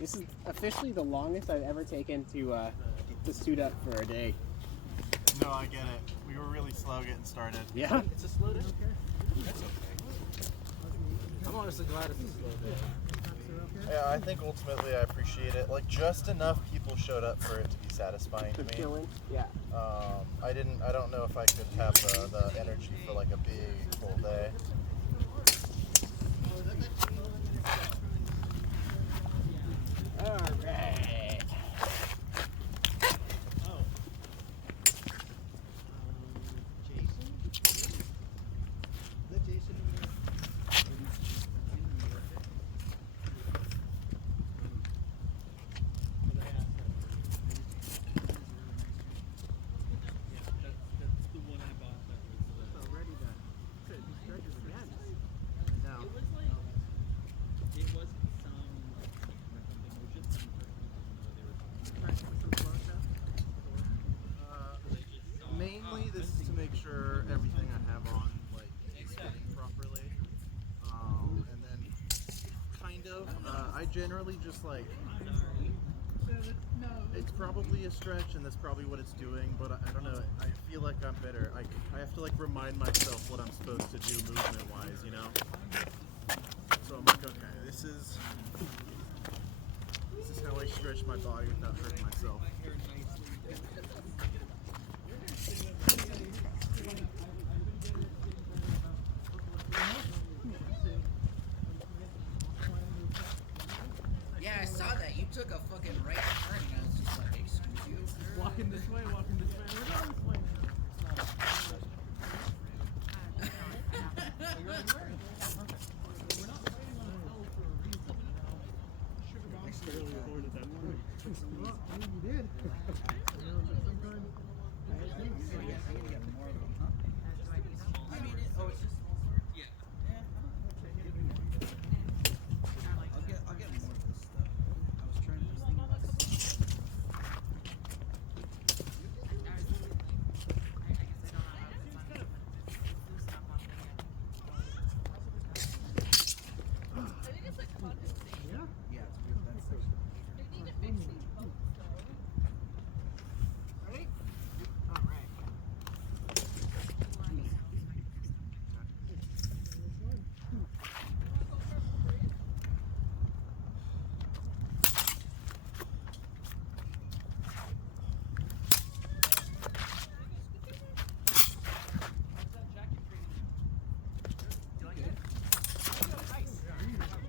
This is officially the longest I've ever taken to suit up for a day. No, I get it. We were really slow getting started. Yeah. It's a slow day. That's okay. I'm honestly glad it's a slow day. Yeah, I think ultimately I appreciate it. Like, just enough people showed up for it to be satisfying to me. Killing. Yeah. I don't know if I could have the energy for like a big full day. All right. Mainly, this is to make sure everything I have on is fitting properly, and then kind of. I generally just it's probably a stretch, and that's probably what it's doing. But I don't know. I feel like I'm better. I have to remind myself what I'm supposed to do movement-wise, you know. So I'm like, okay, this is how I stretch my body without hurting myself. Yeah, I saw that. You took a fucking right turn, and I was just like, excuse you? Walking this way. We're going this way.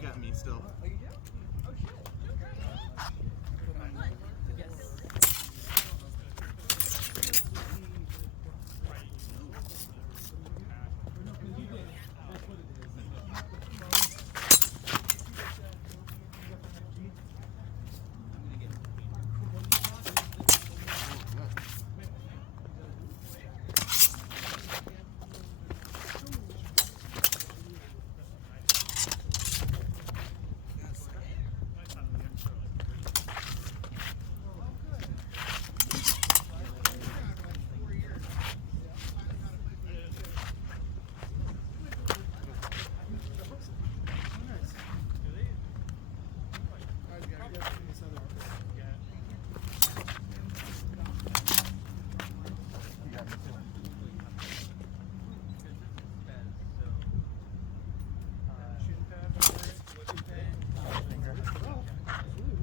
Got me still.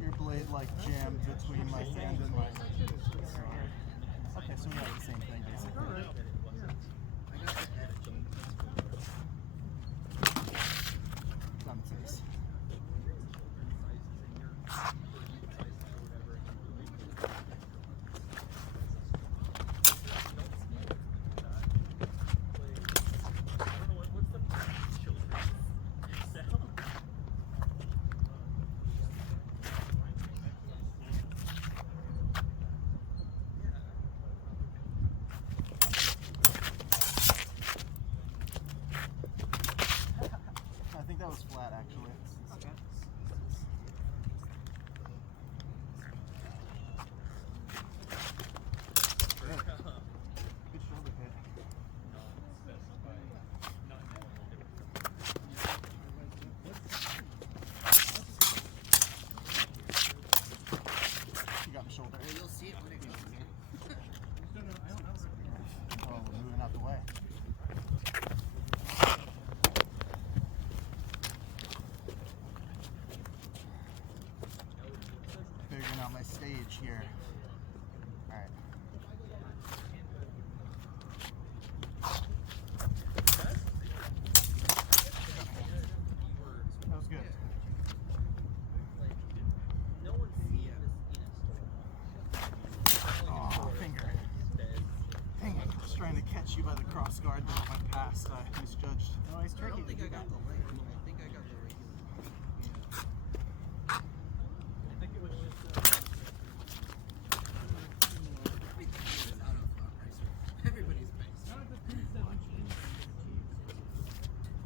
Your blade jammed between my hand and my. Okay, so we have the same thing basically. Thumb face. I think that was flat actually. Okay. Good shoulder hit. reach here. Alright. That was good. Oh, finger. Dang it. I was trying to catch you by the cross guard that I went past. I misjudged. Oh, he's tricky. I don't think I got the leg. I think I got the regular. I think it was just. Everybody's face. Not the 217.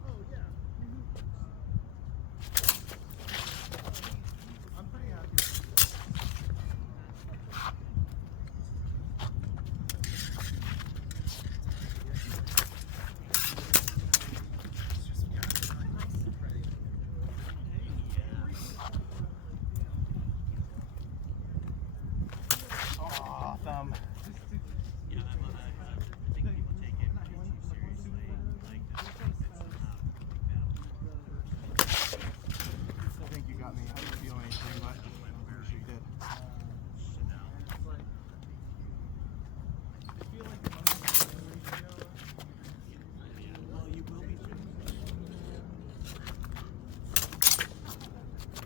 Oh, yeah. I'm pretty happy. Oh, thumb. I think you got me. I didn't feel anything, but I'm sure you did.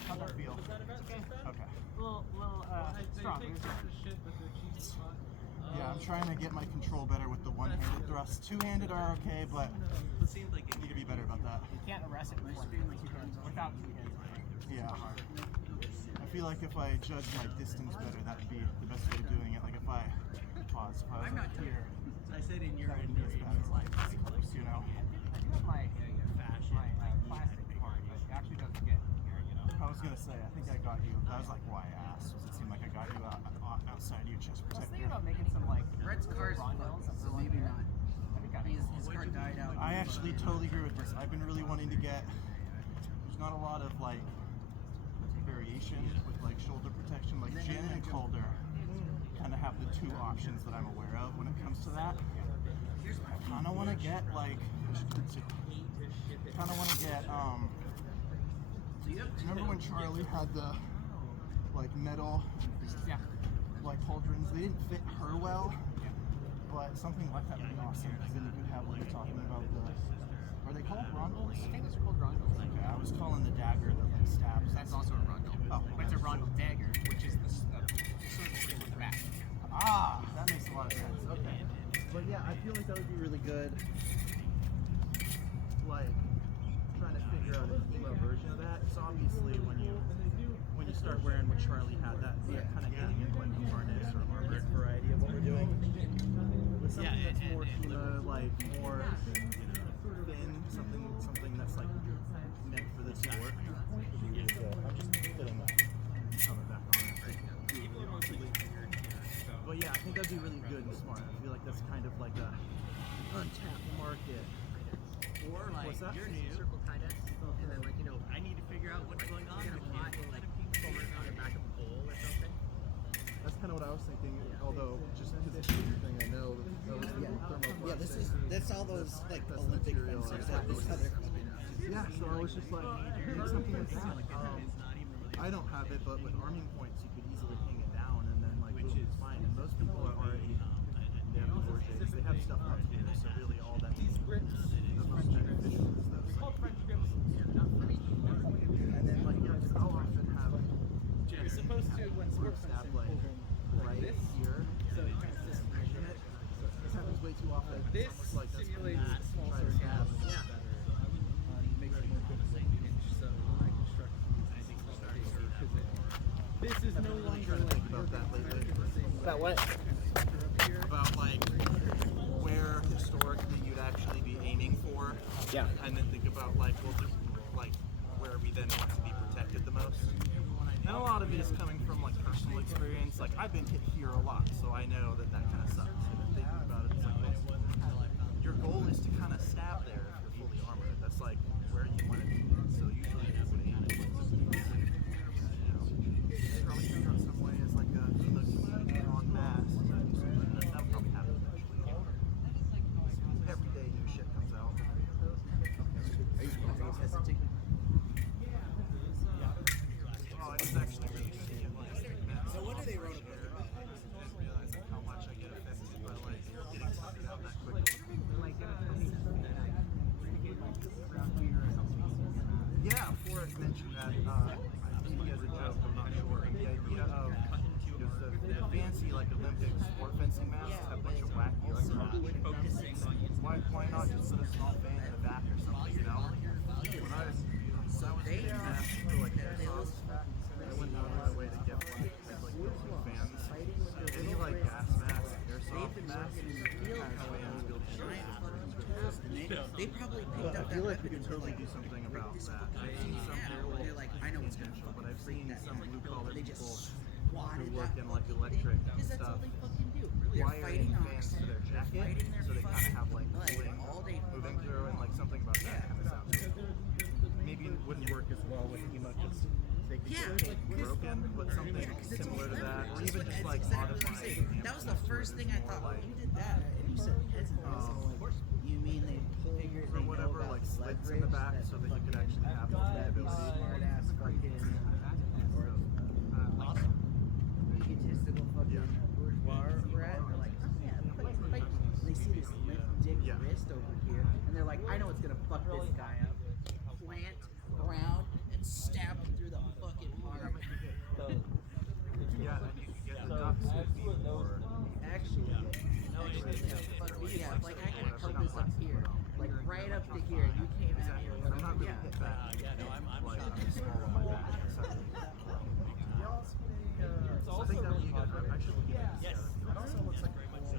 How'd that feel? Okay. Strong. Yeah, I'm trying to get my control better with the one-handed thrusts. Two-handed are okay, but It seems like I need to be better about that. You can't arrest it with one hand, without two hands. Yeah. I feel like if I judge my distance better, that would be the best way of doing it. Like if I pause, if I was like here, I said in your that would be as bad as like this close, you know? I think my plastic part actually doesn't get here, you know. I was gonna say, I think I got you. That was like why I asked. Was it seemed like I got you outside your chest I was protector? thinking about making some like Brett's car's rondelles, so maybe not. I think His car died out. I actually totally agree with this. I've been really wanting to get. There's not a lot of like variation with like shoulder protection. Like Jim and Calder kind of have the two options that I'm aware of when it comes to that. I kind of want to get like. Kind of want to get. Remember when Charlie had the like metal, yeah. like pauldrons? They didn't fit her well, but something like that would be awesome. Because then you could have what you're talking about. Are they called rondels? I think those are called rondels. Okay, I was calling the dagger that like stabs. That's also a rondel. Oh, But it's a rondel dagger, which is the circle thing with the back. Ah, that makes a lot of sense. Okay. But yeah, I feel like that would be really good. Like trying to figure out a female version of that. It's obviously when you start wearing what Charlie had, that kind of getting into like the harness or armored variety of what we're doing. But something that's more Fema, like more thin, something that's like meant for this sport. Would be really good. I'm just putting that cover back on. But yeah, I think that'd be really good and smart. I feel like that's kind of like a untapped market. Or like What's that? you're new. Circle tie dust, and then like I need to figure out what's going on with you. Like somewhere on the back of a pole or something. That's kind of what I was thinking. Although just positioning thing, I know that was the thermoplastic. Yeah, that's all those like Olympic material. fencers that these other. Yeah, so I was just like, maybe something like that. I don't have it, but with arming points, you could easily hang it down, and then like, boom, it's fine. And most people are already, they have divorces, they have stuff up here, so really all that is the most beneficial is those. And then like, yeah, just I'll often have You're supposed to, when sports stab like right here. So it kind of distribution it. This happens way too often. This It's almost like that's simulates when you small try to circuits. stab. Yeah. Makes it more difficult. So when I construct these small cases, this is no Really longer trying to like think about that lately. About what? About like where historically you'd actually be aiming for, Yeah. and then think about like, well, just like where we then want to be protected the most. And a lot of it is coming from like personal experience. Like I've been hit here a lot, so I know that kind of sucks. And then thinking about it, it's like your goal is to kind of stab there if you're fully armored. That's like where you want to be. So usually you would aim at like probably figure out some way as like a community en masse. That'll probably happen eventually. Every day new shit comes out. Are you hesitant? Oh, it was actually really good. So when do they wrote a book? first mentioned that, maybe as a joke, I'm not sure, the idea of the fancy like Olympic sport fencing masks have a bunch of wacky electronics in them. Why not just put a small fan in the back or something, you know? When I was getting masks for like airsoft, I went out of my way to get one with like built-in fans. Any like gas masks, airsoft masks, kind of fans built in. They probably But picked I up feel that like we could totally do something about that. I've seen some people, they're like, I know what's gonna potential, but I've freak seen that some blue collar they people just who squatted work that in like fucking electric thing, 'cause that's stuff all they fucking do. They're wiring fighting fans oxygen. to their They're jacket fighting their so they kind of fucking have like blood cooling all day moving through, and like something about that kind of sounds cool. Maybe it wouldn't work as well with HEMA because they could Yeah, get broken, but something similar to that, or even just like modifying the that was the first thing I thought. Well, you did that, and you said heads and you mean they figured or whatever, like slits in the back so that you could actually have more stability. smart ass fucking awesome egotistical fucking bourgeois brat. They're like, oh yeah, fight. And they see this limp dick wrist over here, and they're like, I know what's gonna fuck this guy up. Plant around and stab him through the fucking heart. Yeah, and you could get the ducks would be more. Actually, yeah, like I got pelvis up here, like right up to here. You came at me or I'm not whatever. really Yeah. hit back. Like I'm small on my back. So. I think that would be good. I should look at this. It also looks like very much so.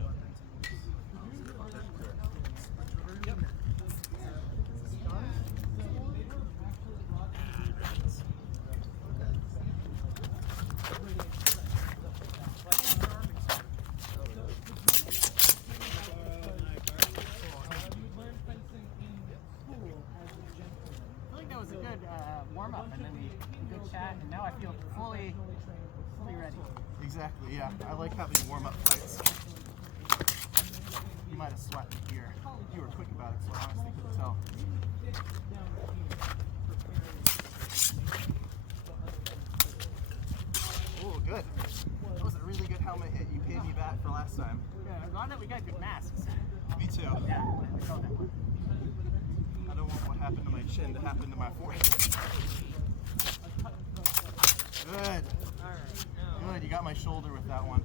I think that was a good warm up, and then a good chat, and now I feel fully ready. Exactly, yeah. I like having warm-up fights. You might have sweat me here. You were quick about it, so I honestly couldn't tell. Oh, good. That was a really good helmet hit. You paid me back for last time. Yeah, I'm glad that we got good masks. Me too. Yeah, I felt that one. I don't want what happened to my chin to happen to my forehead. Good. Good, you got my shoulder with that one.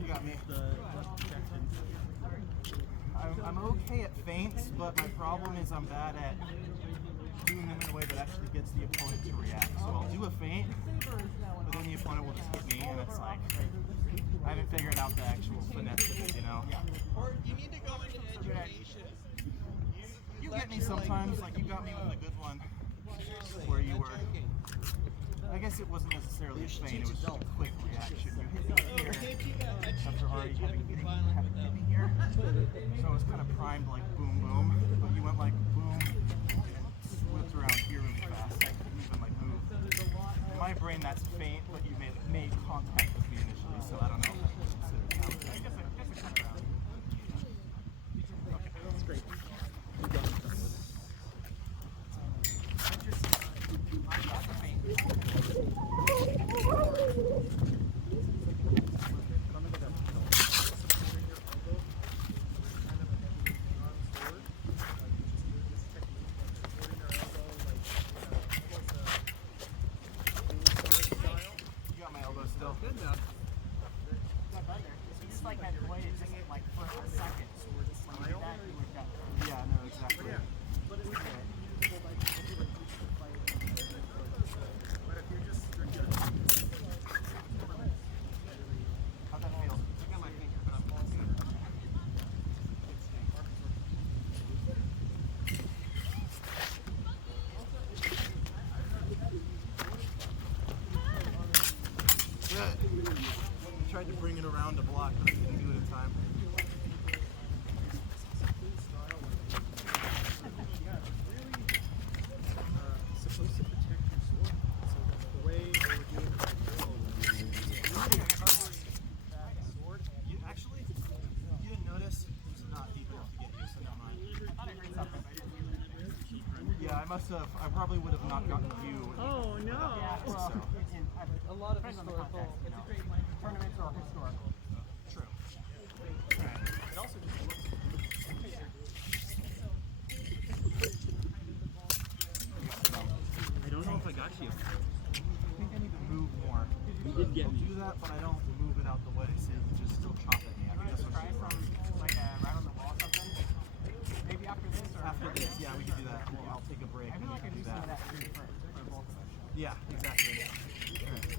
You got me. I'm okay at feints, but my problem is I'm bad at doing them in a way that actually gets the opponent to react. So I'll do a feint, but then the opponent will just hit me, and it's like, I haven't figured out the actual finesse of it, you know? Or you need to go into education. You get me sometimes, like you got me with a good one, where you were, I guess it wasn't necessarily a feint, it was just a quick reaction. You hit me here, after already having hit me here, so it was kind of primed like boom boom, but you went like boom, whipped around here really fast, like you didn't even like move. In my brain that's feint, but you made contact with me initially, so I don't know if that's considered. I guess I cut around. Okay, that's great. You got my elbow still. Good enough. You just like had to wait just like for a second. When you did that, you were done. Yeah, no, exactly. How'd that feel? Good. I tried to bring it around the block, but I couldn't do it in time. Supposed to protect your sword. So the way they were doing it I probably would have not gotten you. Oh no! Yeah, well, A lot of depends on the historical. context, you It's know. a great mindset. Tournaments are historical. True. It also just looks. I don't know if I got you. I think I need to move more. You did get I'll me. do that, but I don't move it out the way, so you can just still chop at me. I think Let's that's what try from like a right on the wall or something. Maybe after this or after this, yeah, we can do that. Well, I'll take a break. I and feel we like I can do do some of that. that too for both of us. Yeah, exactly. All right.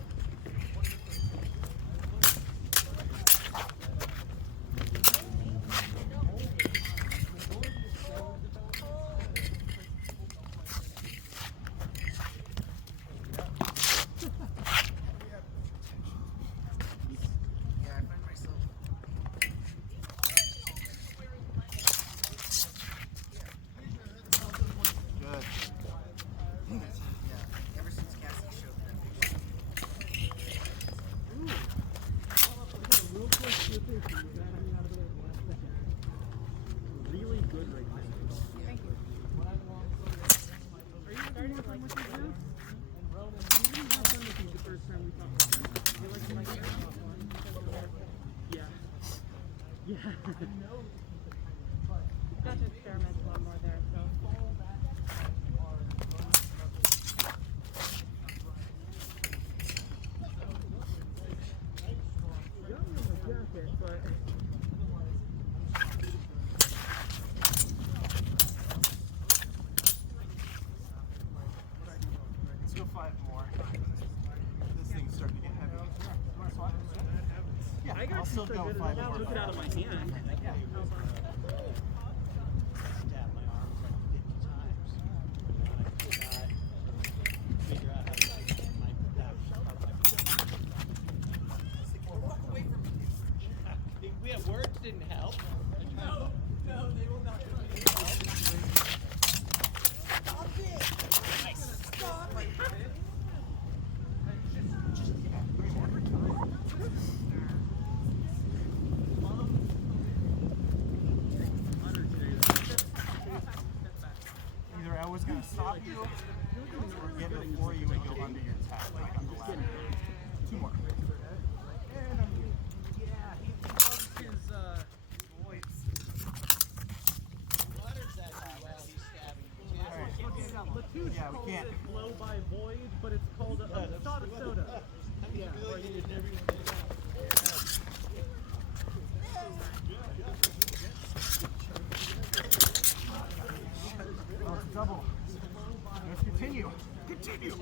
Yeah, I find myself. Good. Yeah, ever since Cassie showed me that picture. Real quick snippet from the guy hanging out of the last second. Really good right now. Thank you. Are you starting to like with this now? You didn't have fun with these the first time we talked about them. I feel like you might get a lot more. Yeah. Yeah. Got to experiment a lot more there, so. You got me on my jacket, but. Let's go 5 more. This thing's starting to get heavy. You want to swap? Yeah, I got I'll still so go good 5 at it, I more. took it out of my hand. Yeah. Stabbed my arms like 50 times. And I could not figure out how to get my that part of my we have words didn't help. No, they will not help. Stop it! Stop it! Either I was going to stop you, or get before you and go under your tap. Like on the ladder. 2 more. Yeah, he loves his, Waters that while he's stabbing you. Alright. Latouche Yeah, we calls can't. it blow by void, but it's called a shot of soda. Yeah. Oh, it's a double. Let's continue. Continue.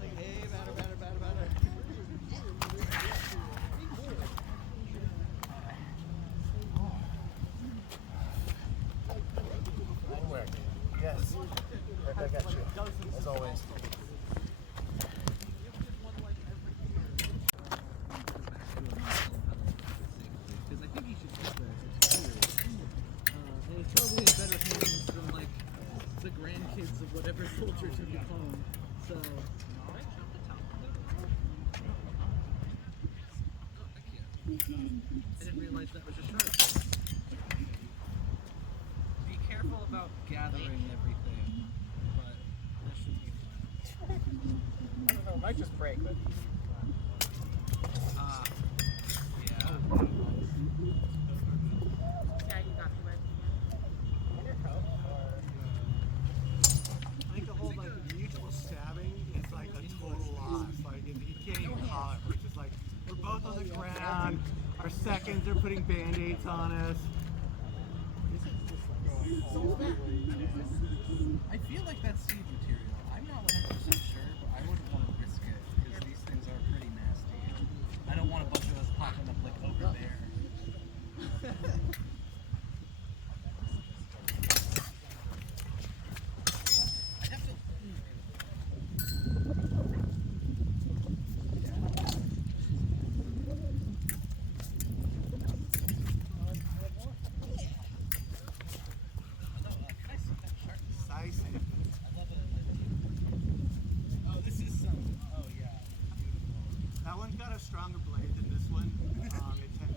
Like, hey, batter. Yes. Right back at you. As always. Because I think he should keep that. It's weird. And it's probably in better hands than like the grandkids of whatever culture took it home. So. I didn't realize that was a shark. Be careful about gathering everything, but that should be fine. I don't know, it might just break, but Ah, yeah. Yeah, you got me right. I think the whole like mutual stabbing is like a total loss. Like you can't even call it. We're just like we're both on the ground. Our seconds are putting band-aids on us. I feel like that's seed material. I'm not 100% sure, but I wouldn't want to risk it because these things are pretty nasty. I don't want a bunch of us popping up like over there. I'd have to. Decisive. Oh, this is some. Oh yeah. That one's got a stronger blade than this one. You tend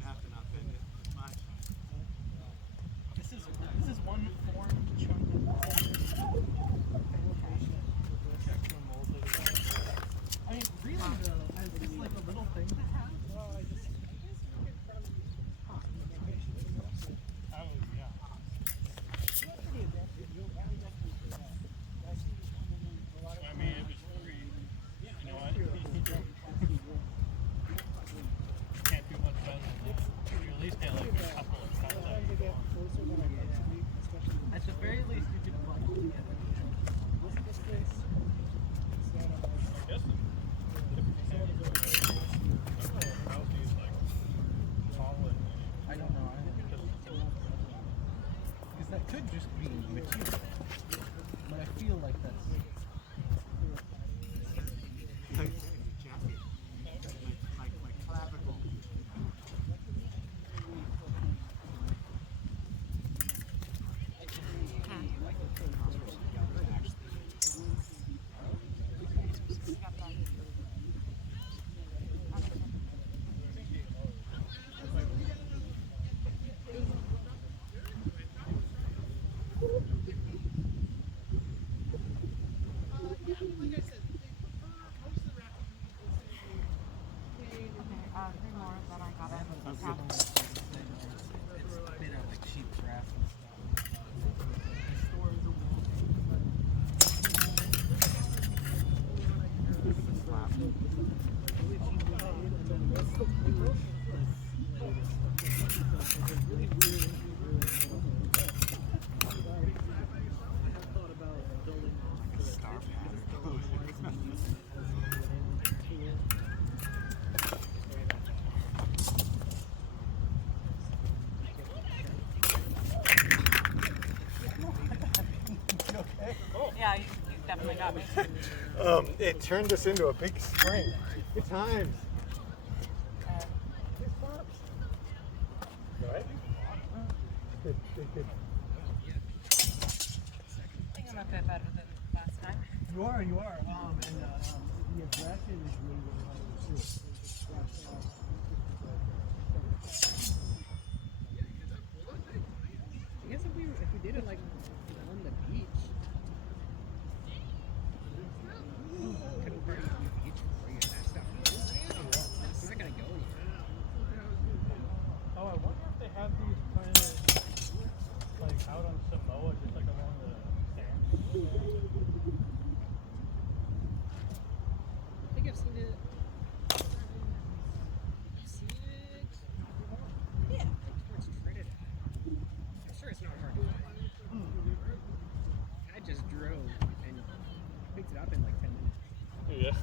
to have to not bend it much. This is one formed chunk of just be material. But I feel like that's My clavicle. Three more that I got it's at made out of like sheep grass and stuff. The store is a Yeah, you definitely got me. It turned us into a big spring. Good times. Right? Good. I think I'm a bit better than last time. You are. And the aggression is really what I want to do. I guess if we did it like on the beach, couldn't party on the beach where you that stuff is. It's not gonna go anywhere. Oh, I wonder if they have these kind of like out on Samoa, just like along the sand. I think I've seen it. Yeah, like towards Trinidad. I'm sure it's not hard to find. I just drove and picked it up in like 10 minutes. Yeah.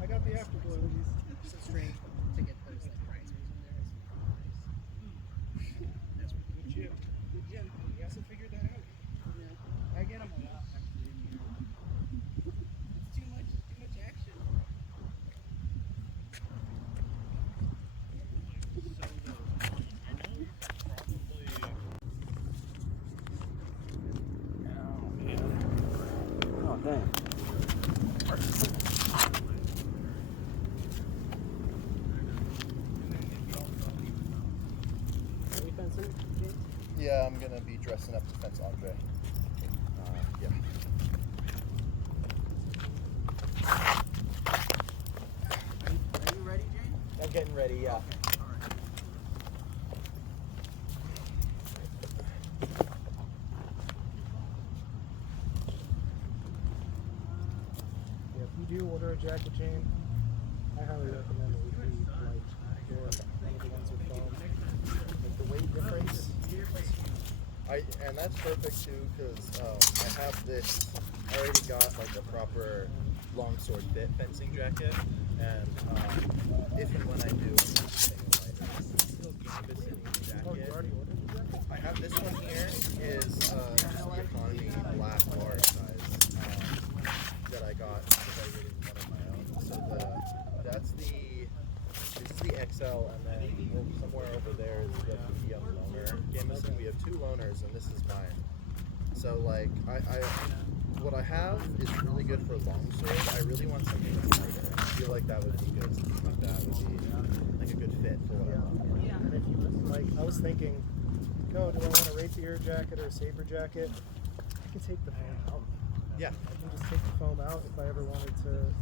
I got the afterglow. It's so strange to get those like risers in there. That's what Good gym. You also figured that out. I get them a lot. it's too much action. Oh, dang. Yeah, I'm gonna be dressing up to fence Andre. Yeah. Are you ready, Jane? I'm getting ready, yeah. Okay, all right. do order a jacket chain, I highly recommend it would be like one of the ones with foam. Like the weight difference. And that's perfect too, because I have this. I already got like a proper longsword fit fencing jacket, and if and when I do, I'm just getting a lighter steel canvas Oh, you jacket. already ordered the jacket? I have this one here. Is just the economy black bar size that I got because I really wanted my own. So this is the XL, and then somewhere over there is the medium loaner. Jameson, we have 2 loaners, and this is mine. So like what I have is really good for longsword. I really want something that's lighter. I feel like that would be good. Something like that would be like a good fit for what I want. And if you like, I was thinking, do I want a rapier jacket or a saber jacket? I can take the foam out. Yeah. I can just take the foam out if I ever wanted to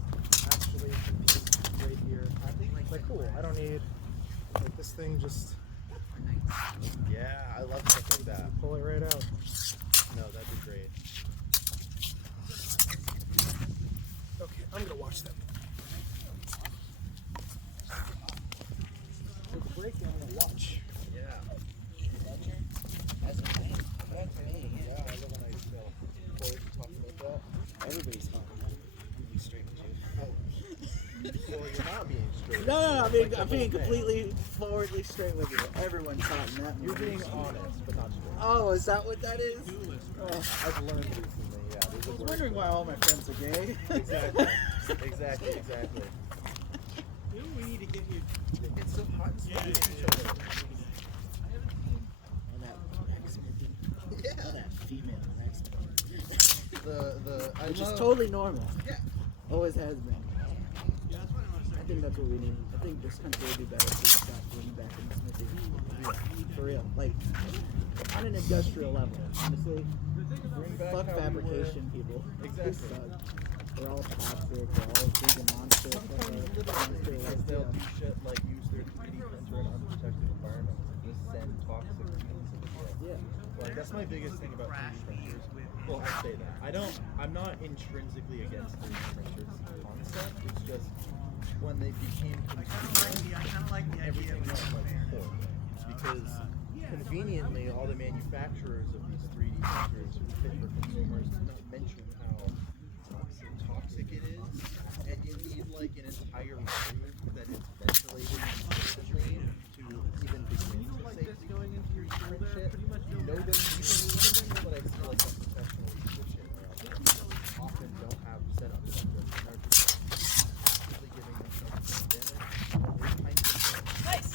actually compete rapier. Like, cool. I don't need like this thing. Just Yeah, I love stuff like that. pull it right out. No, that'd be great. Okay, I'm gonna watch them. Take a break and I'm gonna watch. Yeah. That's amazing. That's me. Yeah, I love when I feel forward to talking about that. Everybody's hot. Be straight with you. Well, you're not being straight. No, I'm Like the I'm being whole thing. completely forwardly straight with you. Everyone's hot in that You're movie. being honest, but not straight. Oh, is that what that is? Oh, I've learned recently, yeah. There's a I was word wondering for why it. all my friends are gay. Exactly. Exactly. You know, we need to get you. It's so hot to Yeah, see each yeah. other. Oh, that Mexican. Yeah. Oh, that female Mexican. I Which is love- totally normal. Yeah. Always has been. Yeah, that's what I want to I start think that's what we need. I think this country would be better if we stopped bringing back in the smithy. For real. Like, on an industrial level, honestly. Bring back Fuck how we fabrication were. people. Exactly. They suck. They're all toxic. They're all drinking monster. Sometimes literally because they'll do shit like use their 3D printer in unprotected environments and just send toxic fumes into shit. Yeah. Like that's my biggest thing about 3D printers. Well, I say that. I'm not intrinsically against 3D printers as a concept. It's just when they became consumer, I kind of like the idea everything of went like horrible. Because conveniently, all the manufacturers of these 3D printers who fit for consumers don't mention how toxic it is, and you need like an entire room that is ventilated consistently to even begin to safely going into your print shit. Nobody, even people that I see like the professional shit around there, often don't have setups like this. And are just actively giving themselves some damage. Nice.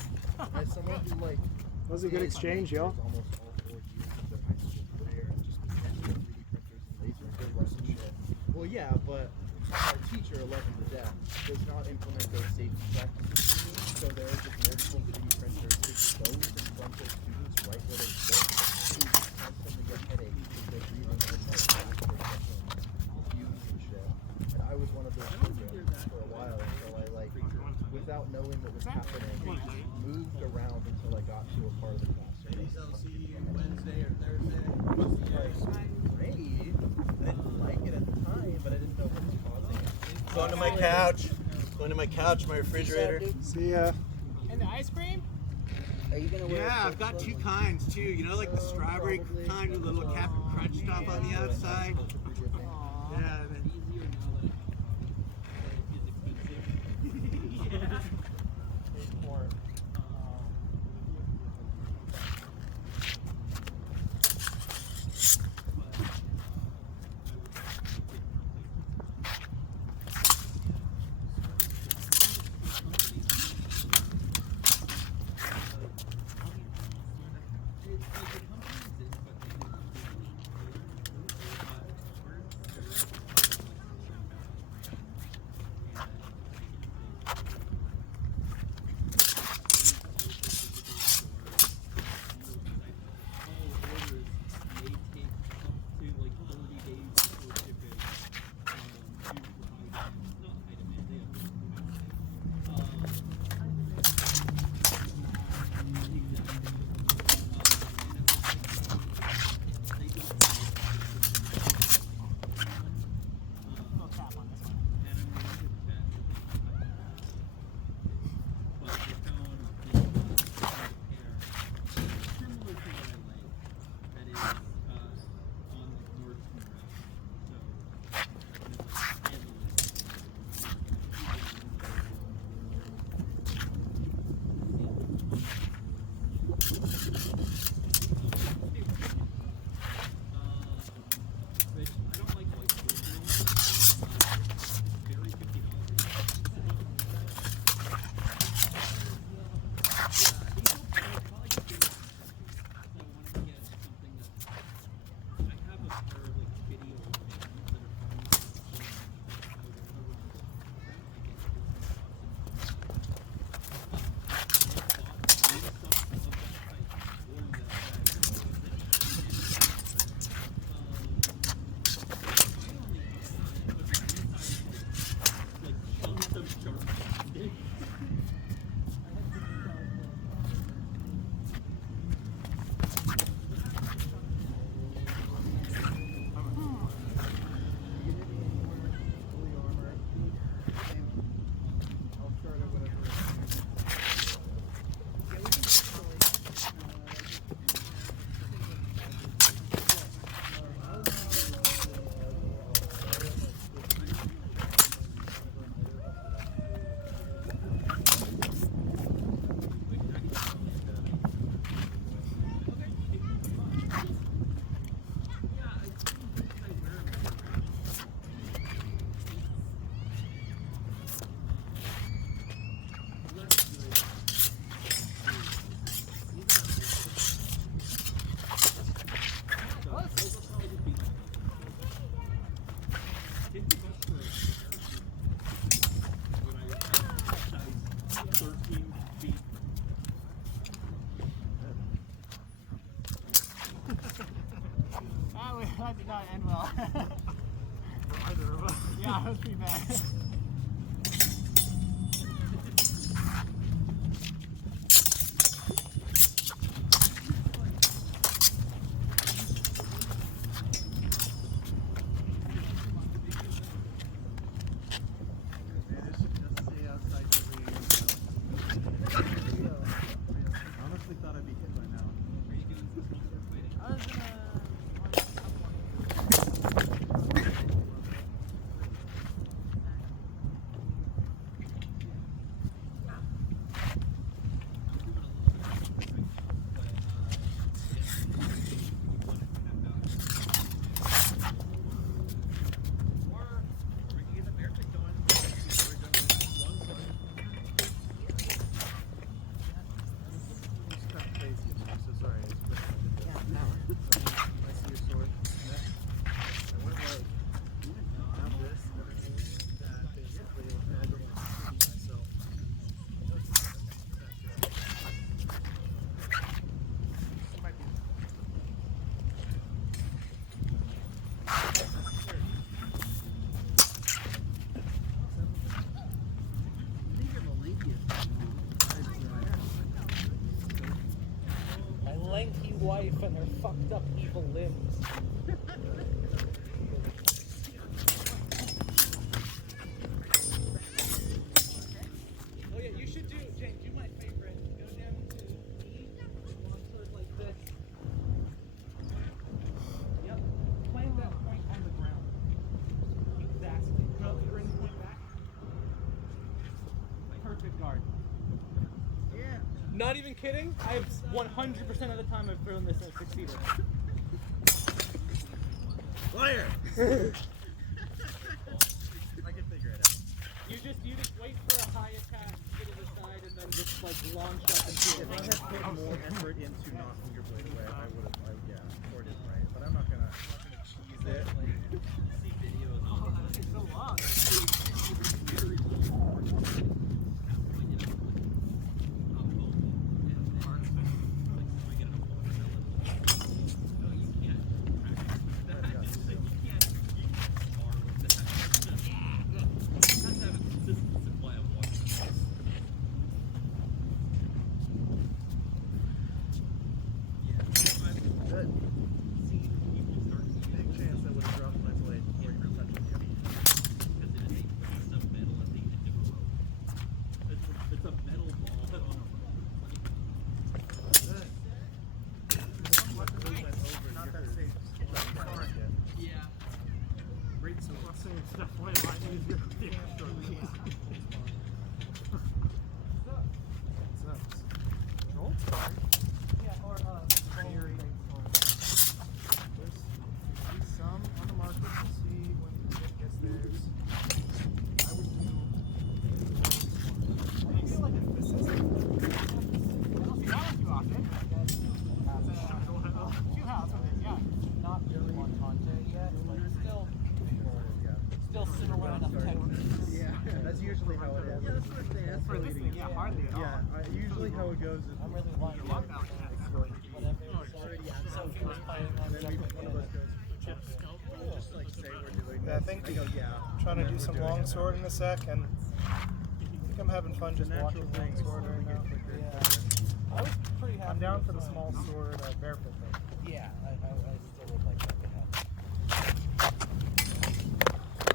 As someone who like That was a good exchange, y'all. almost all 4 years of their high school career and just began with 3D printers and laser good Russian shit. Well, yeah, but our teacher, 11 to death, does not implement those safety practices. So there are just multiple 3D printers exposed in front of students right where they sit, who just constantly get headaches because they're breathing in like plastic and fumes and shit. And I was one of those children for a while until I like, without knowing what was happening, moved around until I got to a part of the classroom. I'll see you Wednesday or Thursday. It was like great. I didn't like it at the time, but I didn't know what was causing it. Going to my couch. Going to my couch, my refrigerator. See ya. And the ice cream? Are you gonna wear Yeah, a I've got flip-flop? 2 kinds too. You know, like the strawberry kind with a little Captain Crunch stuff on the outside. Yeah. And then, Nah, that was pretty bad. Man, this should just stay outside the range. I honestly thought I'd be hit by now. Are you doing some sponsor fighting? I was gonna. It's kind of crazy, I'm so sorry. I see your sword. I would like have this and everything that basically I don't want to see myself. I think you're the lankiest. My lanky wife and her fucked up evil limbs. Oh yeah, you should do, Jane, do my favorite. Go down to E, long sword like this. Yep. Plant that point on the ground. Exactly. Bring the point back. Perfect guard. Yeah. Not even kidding. I have 100% of the time I've thrown this and succeeded. Liar! I can figure it out. You just wait for a high attack, get to the side, and then just like launch up into If it. I had put more effort into knocking your blade away, I would have, yeah, poured it right. But I'm not gonna cheese it. See videos of it. It's so long. Good. Big chance I would have dropped my blade before you were touching me. It's a metal ball. Not that safe. Yeah. Great suppressing is definitely a lot easier with the extra wheels. Sucks. Roll's fine. Yeah, or Very. There's some on the market to see when it gets theirs. I would do. I feel like if this is I don't see that too often. Few house with it, yeah. Not really on content yet, but still similar enough techniques. Yeah, that's usually how it is. Yeah, that's what I'm saying. That's For really this thing, yeah, hardly at all. Yeah, usually how it goes is I'm really wanting to Lock balance, yeah. so he was planning on and then we, jumping one in. of us goes, just like say we're doing Yeah, I this. think I go, yeah. trying to and do then some we're doing it. longsword in a sec, and I think I'm having fun just Natural watching thing. longsword right now. I was pretty happy. I'm down with, for the small sword barefoot though. Yeah, I still would like that to happen.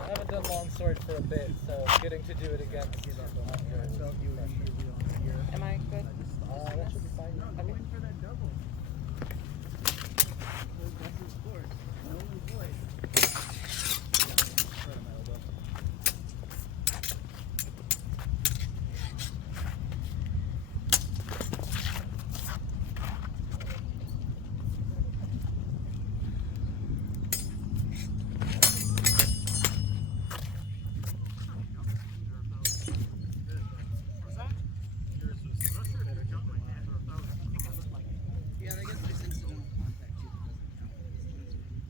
I haven't done longsword for a bit, so getting to do it again. I felt you immediately on here. Am I good? That should be fine. No, go in for that double. That's his sport. No one's voice. Right on my elbow. What's that? Yeah, I guess there's incidental contact too that doesn't count.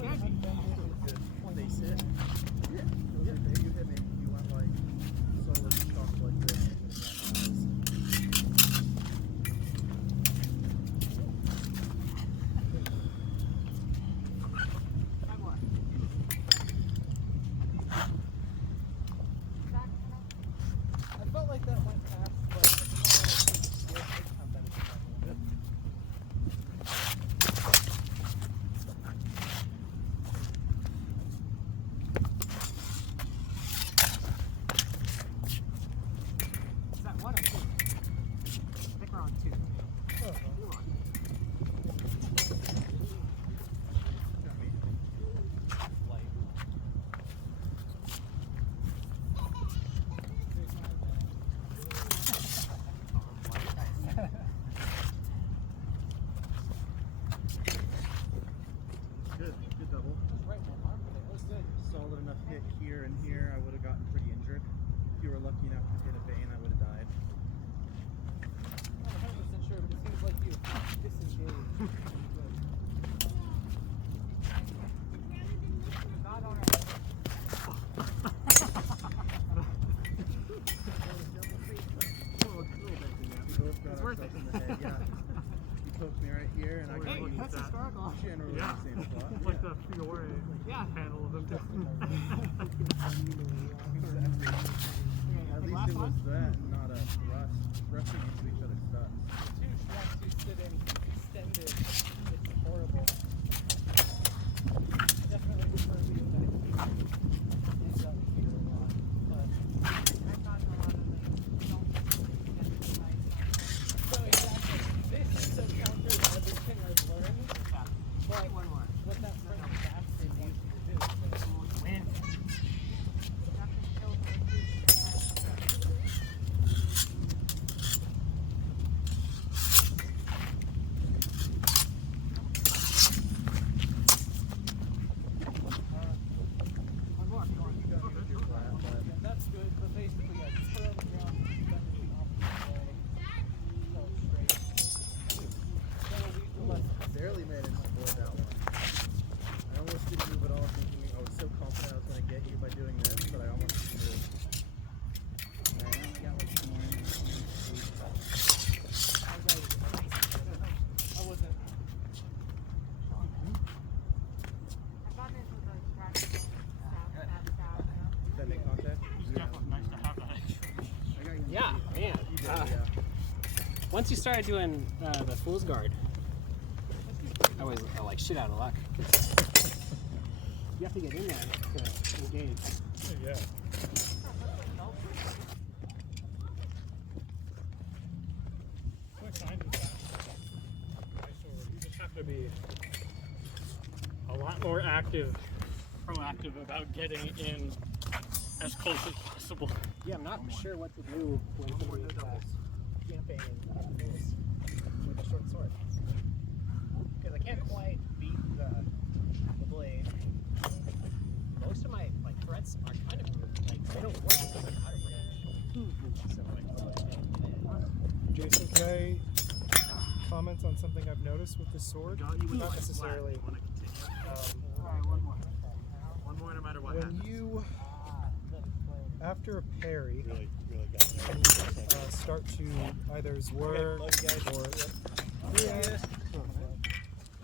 scared me. They sit. Yeah. You hit me. You went like solid shock like this. One more. I felt like that went past, but at the moment I think I'm better than that. Is that one or two? I think we're on two. Oh, Two on. Good double. Solid enough hit here and here. I would have gotten pretty injured. If you were lucky enough to hit a vein, I would have died. I'm not 100% sure, but it seems like you disengaged. Not on our We both got ourselves in the head, yeah. You poked me right here, and I got Hey, you that's historical. generally in the same spot. It's like the Fiore Yeah. panel of them too. Exactly. At least it was that, and not a rushing into each other's stuff. Two once you sit in extended, it's horrible. Definitely prefer the effect. Ends up here a lot, but I've gotten a lot of them. Don't get the device. so exactly. This is so counter to everything I've learned. But One more. what that front back thing used to do. So Win. You have to kill the One more. If you want. yeah, that's good, but basically, yeah, just put it on the ground, bend it off the way, go straight. That'll lead to less. Barely managed to avoid that one. I almost didn't move at all, thinking I was so confident I was going to get you by doing this, but I almost didn't move. I wasn't. I've gotten into the scratching stab. Did that make contact? It's definitely nice to have that extra. I got you. Yeah, man. You did, yeah. Once you started doing the Fool's Guard, I was like shit out of luck. You have to get in there to engage. Yeah. What kind is that? You just have to be a lot more proactive about getting in as close as possible. Yeah, I'm not sure what to do when somebody is camping and up close with a short sword. Because I can't quite beat the blade. Most of my threats are kind of they don't work because I'm out of range. So Jason, can I comment on something I've noticed with this sword? Not necessarily. Alright, one more. One more no matter what When happens. you, after a parry, Really got me. and start to either zwir or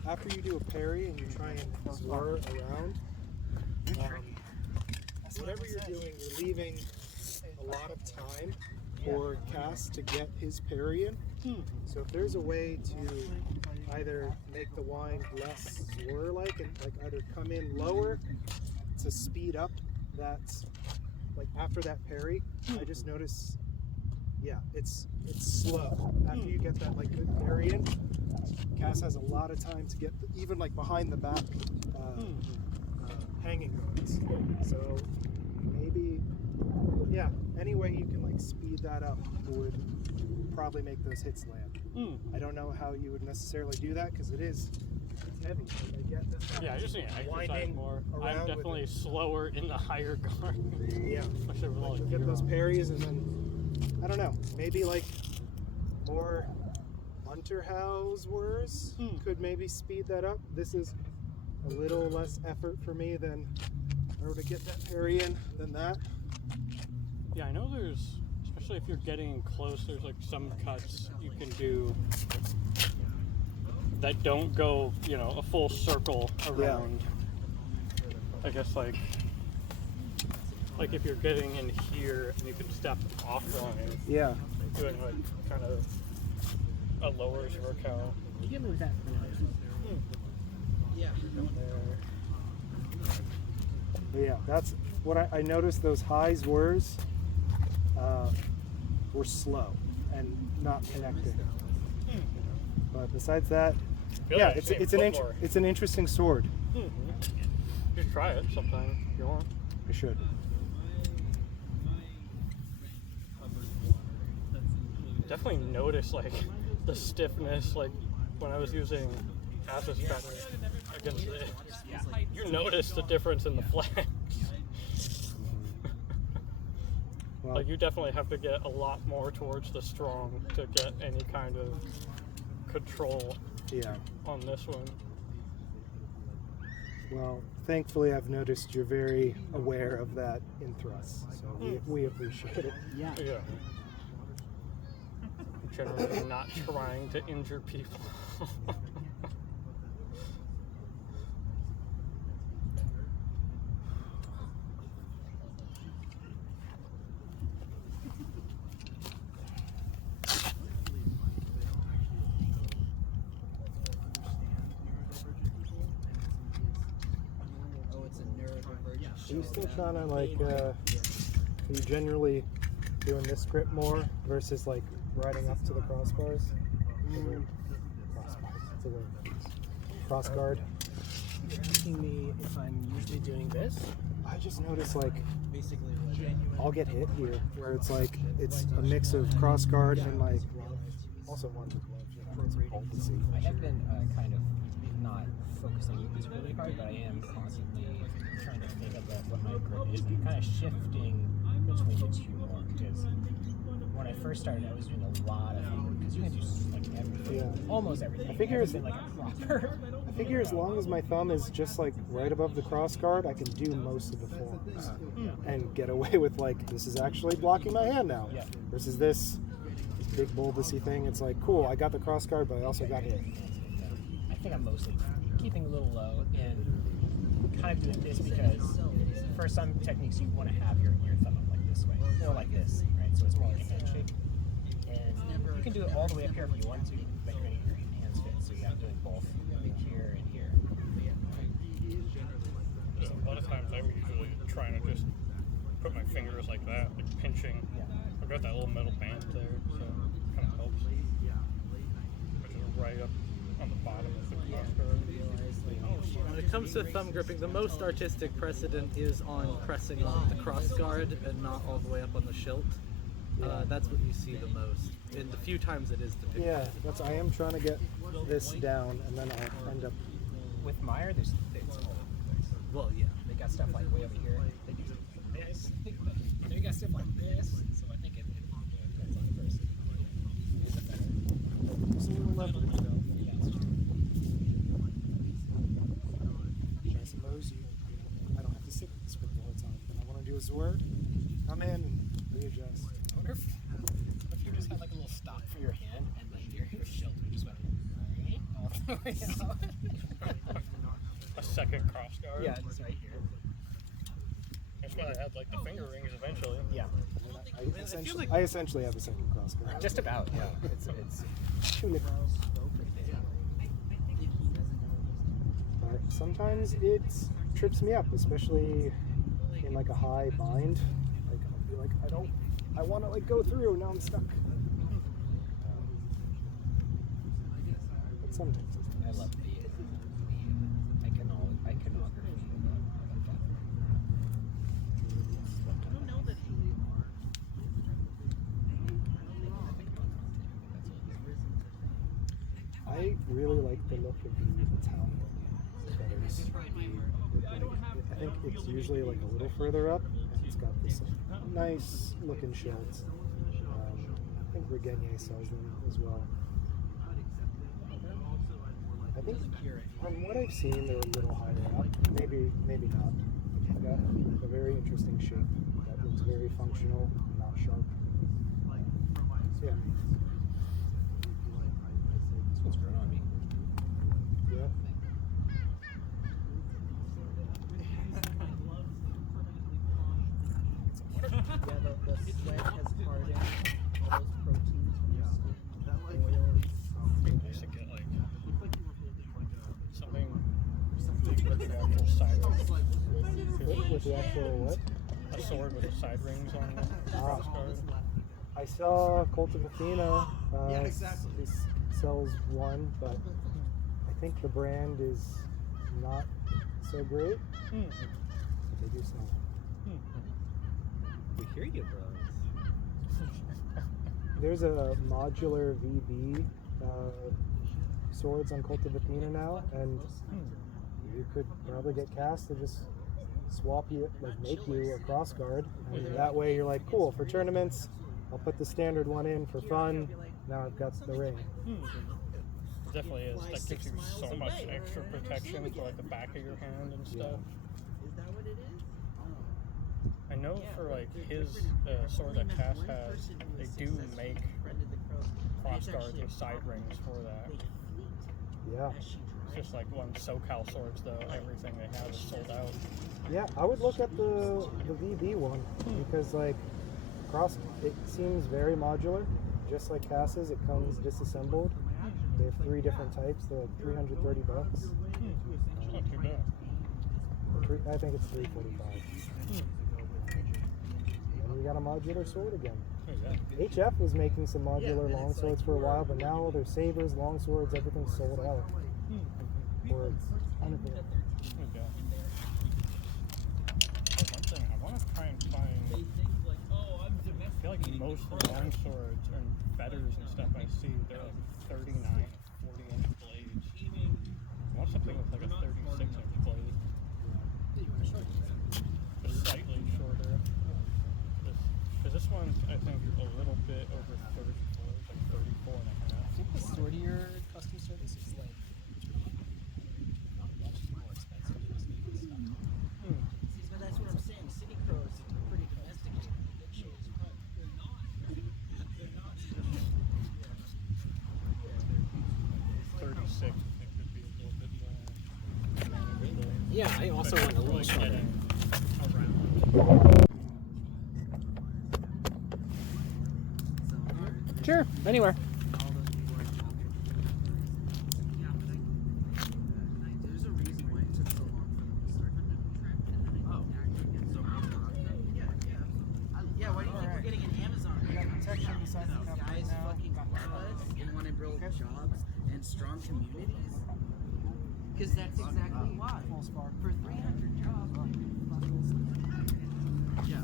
after you do a parry and you try and zwir around, whatever you're doing, you're leaving a lot of time for Cass to get his parry in. So if there's a way to either make the wind less zwir-like and either come in lower to speed up that, after that parry, I just notice, it's slow. After you get that good parry in, Cass has a lot of time to get even behind the back hanging modes. So maybe, any way you can speed that up would probably make those hits land. I don't know how you would necessarily do that because it's heavy. I get this. Yeah, I just need to exercise Winding more. around I'm with definitely slower in the higher guard. Yeah. Especially with all the You'll gear get those on. parries and then, I don't know, maybe more Unterhaus words could maybe speed that up. This is a little less effort for me than in order to get that parry in than that. Yeah, I know there's, especially if you're getting close, there's like some cuts you can do that don't go, you know, a full circle around. I guess like if you're getting in here and you can step offline, Yeah. doing like kind of a lower vertical. You get me with that. Yeah. But yeah, that's what I noticed. Those highs were slow and not connecting. But besides that, Feel yeah, like it's I've it's seen an foot more. it's an interesting sword. You should try it sometime if you want. I should. Definitely notice like the stiffness, like when I was using Assa's pattern against it. You notice the difference in the flex. Well, Like you definitely have to get a lot more towards the strong to get any kind of control yeah. on this one. Well, thankfully, I've noticed you're very aware of that in thrusts, so we appreciate it. Yeah. Yeah. Generally not trying to injure people. Oh, it's a neurodivergent. Are you still trying to are you generally doing this grip more versus like riding up to the crossbars? Crossbars, that's a word. Cross guard. You're asking me if I'm usually doing this? I just noticed like Basically, I'll get hit here where it's like it's a mix of cross guard and like also one with gloves. You know, it's bold to see. I have been kind of not focusing this really hard, but I am constantly trying to think about what my grip is. I'm kind of shifting between the two more because when I first started, I was doing a lot of finger because you can do like everything, Yeah. almost everything. I figure I've been like a proper. I figure as long as my thumb is just like right above the cross guard, I can do most of the forms and get away with like this is actually blocking my hand now. Yeah. Versus this big bulbousy thing. It's like cool, I got the cross guard, but I also got hit. I think I'm mostly keeping a little low and kind of doing this because for some techniques you want to have your thumb up like this way or like this, right? So it's more like a handshake. And you can do it all the way up here if you want to, but you're going to get your hands fit, so you have to do it both here and here. So a lot of times I'm usually trying to just put my fingers like that, like pinching. I've got that little metal band there, so it kind of helps. Which is right up on the bottom of the crossguard. When it comes to thumb gripping, the most artistic precedent is on pressing on the cross guard and not all the way up on the shilt. That's what you see the most. And the few times it is depicted. Yeah, I am trying to get this down, and then I'll end up. With Meyer, it's all over the place. Well, yeah. They got stuff like way over here. They do this. And they got stuff like this. So I think it depends on the person. Is it better? Just a little leverage, though. Yeah, it's true. I suppose I don't have to sit with this grip the whole time. But I want to do a Zword, come in and readjust. I wonder if you just had like a little stop for your hand and then your shield just went all the way out. A second crossguard. Yeah, it's right here. That's why I had like the finger rings eventually. Yeah, I essentially have a second cross guard. just about. Yeah, it's Two nickels. But sometimes it trips me up, especially in like a high bind. Like I'll be like, I want to like go through. Now I'm stuck. But sometimes it's I nice. love the iconography of that. I really like the look of the Italian feathers. I think it's usually like a little further up, and it's got this like, nice looking shields. I think Regenier sells them as well. I think from what I've seen, they're a little higher up. Maybe not. They've got a very interesting shape that looks very functional, not sharp. So, yeah. This one's grown on me. Yeah. Yeah, the sweat has hardened all those proteins from your skin. Oils. Maybe I should get like something with the actual side rings. With the actual what? A sword with the side rings on the crossguard. I saw Cultivatina sells one, but I think the brand is not so great. But they do sell one. We hear you, bros. There's a modular VB swords on Cultivatina now, and you could probably get cast to just swap you, like make you a cross guard, and that way you're like, cool, for tournaments, I'll put the standard one in for fun. Now I've got the ring. It definitely is. That gives you so much extra protection for like the back of your hand and stuff. Is that what it is? I know for like his sword that Cass has, they do make cross guards with side rings for that. Yeah. It's just like one SoCal swords though, everything they have is sold out. Yeah, I would look at the VB one because like it seems very modular, just like Cass's. It comes disassembled. They have 3 different types. They're like $330. It's not too bad. I think it's $345. And we got a modular sword again. HF was making some modular longswords for a while, but now their sabers, longswords, everything's sold out. Or unavailable. Okay. One thing, I want to try and find. I feel like most of the long swords and feathers and stuff I see, they're like 39, 40-inch blades. I want something with like a 36-inch blade. Just slightly shorter. Because this one's, I think, a little bit over 34, it's like 34 and a half. I think the swordier custom service is like much more expensive than this stuff. See, but that's what I'm saying. City Crows are pretty domesticated. Good shit. 36, I think, would be a little bit more manageable. Yeah, I also want a little Like shorter. getting around. Sure, anywhere. There's a reason why it took so long for them to start. Yeah, why do you think we're getting an Amazon? We got protection besides the company guys fucking love us and want to build jobs and strong communities. Because that's exactly why. For 300 jobs. Yeah.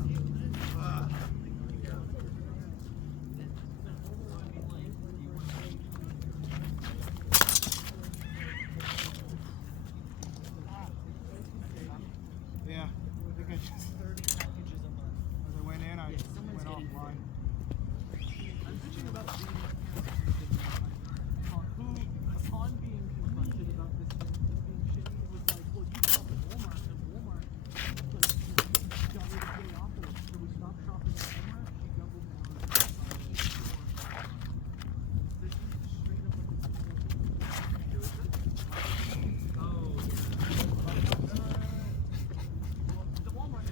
Yeah, I think I just 30 packages a month. As I went in, I went offline. I'm bitching about who, upon being confronted about this thing being shitty, was like, well, you shop at Walmart, and Walmart, like, got rid of gay offers, so we stopped shopping at Walmart, she doubled down on this is straight up like the Walmart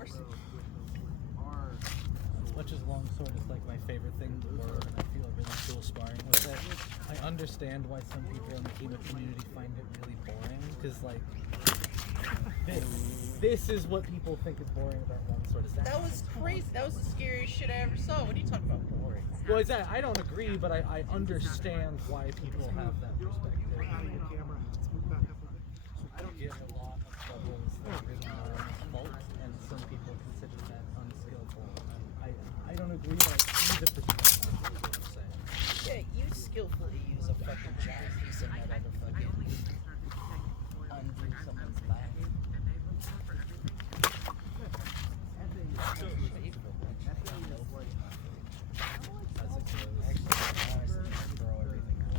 course. As much as longsword is like my favorite thing in the world, and I feel really cool sparring with it, I understand why some people in the Kima community find it really boring, because like this is what people think is boring about longsword. That was crazy. That was the scariest shit I ever saw. What are you talking about, boring? Well, exactly. I don't agree, but I understand why people have that perspective. Out of your camera. Let's move back up a bit. I don't get a lot of levels that really are fault, and some people consider that unskillful. I don't agree, but I see the perspective of what I'm saying. Yeah, you skillfully use a fucking giant piece of metal to fucking undo someone's life.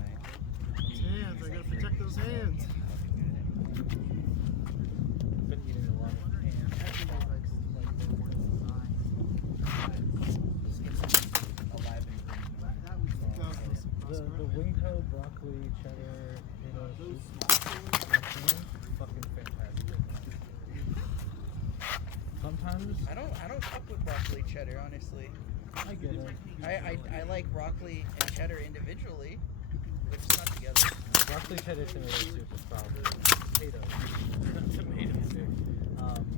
Hands, I gotta protect those hands. Been eating a lot of the wingho, broccoli, cheddar, potato soup, fucking fantastic. Sometimes I don't fuck with broccoli cheddar, honestly. I get it. I like broccoli and cheddar individually, but just not together. Broccoli cheddar tomato soup is probably tomato soup.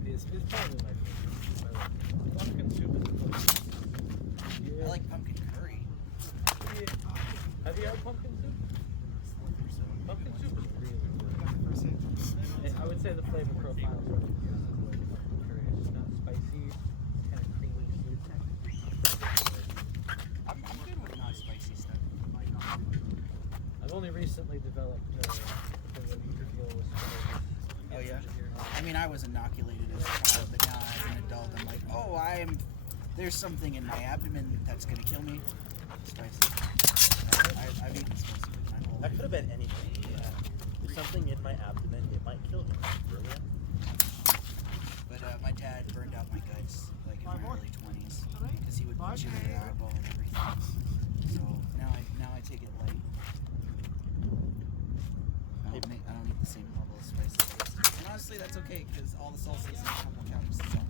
Is probably my favorite. Pumpkin soup is good. I like pumpkin curry. Yeah. Have you had pumpkin soup? Pumpkin soup is really good. I would say the flavor profile is really good. Pumpkin curry is not spicy, kind of creamy sweet. I'm good with not spicy stuff. I've only recently developed the ability to deal with spice. Oh yeah. I mean, I was inoculated as a child, but now as an adult, I'm like, oh, there's something in my abdomen that's gonna kill me. Spicy. I've eaten spicy my whole That life. could have been anything. Yeah. There's something in my abdomen, it might kill me. Brilliant. But my dad burned out my guts like in my early 20s because he would chew your eyeball and everything. So now I take it light. I don't need the same level of spice. And honestly, that's okay because all the salsas in Humble County is salt.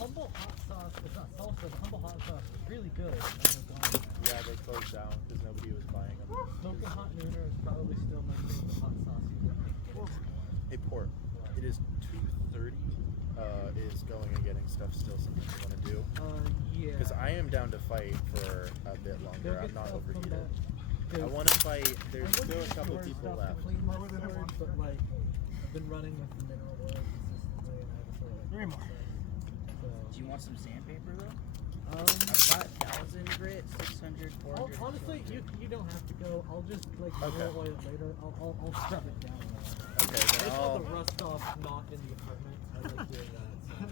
Humble hot sauce, it's not salsa, the humble hot sauce is really good. And they're gone. Yeah, they closed down because nobody was buying them. Smoking hot nooner is probably still my favorite hot sauce you would get. Hey, Port. It is 2:30. Is going and getting stuff still something you want to do? Yeah. Because I am down to fight for a bit longer. I'm not overheated. I want to fight. There's still a couple people left. But like, I've been running with the mineral oil consistently, and I have to like. Three more. Do you want some sandpaper though? So, I've got 1,000 grit, 600, 400. honestly, you don't have to go. I'll just like mineral oil it later. I'll scrub it down. Okay, Take then all I'll, the rust off, not in the apartment. I like doing that.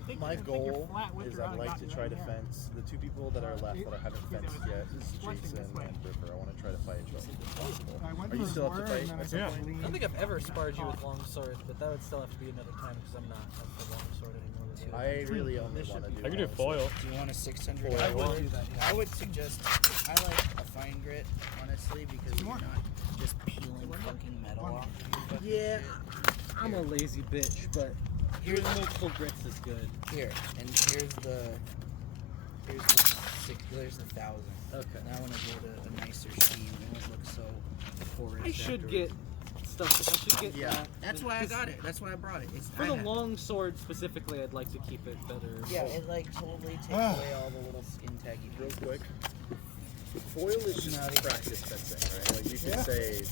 So. my goal is I'd like to try to fence the two people that are left that I haven't fenced yet. Is Jason and Ripper. I want to try to fight both if possible. Are you still up to fight? Yeah. I don't think I've ever sparred you with longsword, but that would still have to be another time because I'm not at the longsword anymore with you. I really only want to do. I could do foil. Do you want a 600? Foil. I would do that. Yeah. I would suggest. I like a fine grit, honestly, because you're not just peeling fucking metal off. Yeah, I'm a lazy bitch, but Here's multiple grits is good. here, and here's the 1,000. Okay. Now I want to go to a nicer scheme. It won't look so porous. I should afterwards. get stuff. I should get Yeah. that. That's why I got it. That's why I brought it. It's For the long sword specifically, I'd like to keep it better. Yeah, it like totally takes away all the little skin taggy Real pieces. quick. Foil is just practice fencing, right? Like you could say,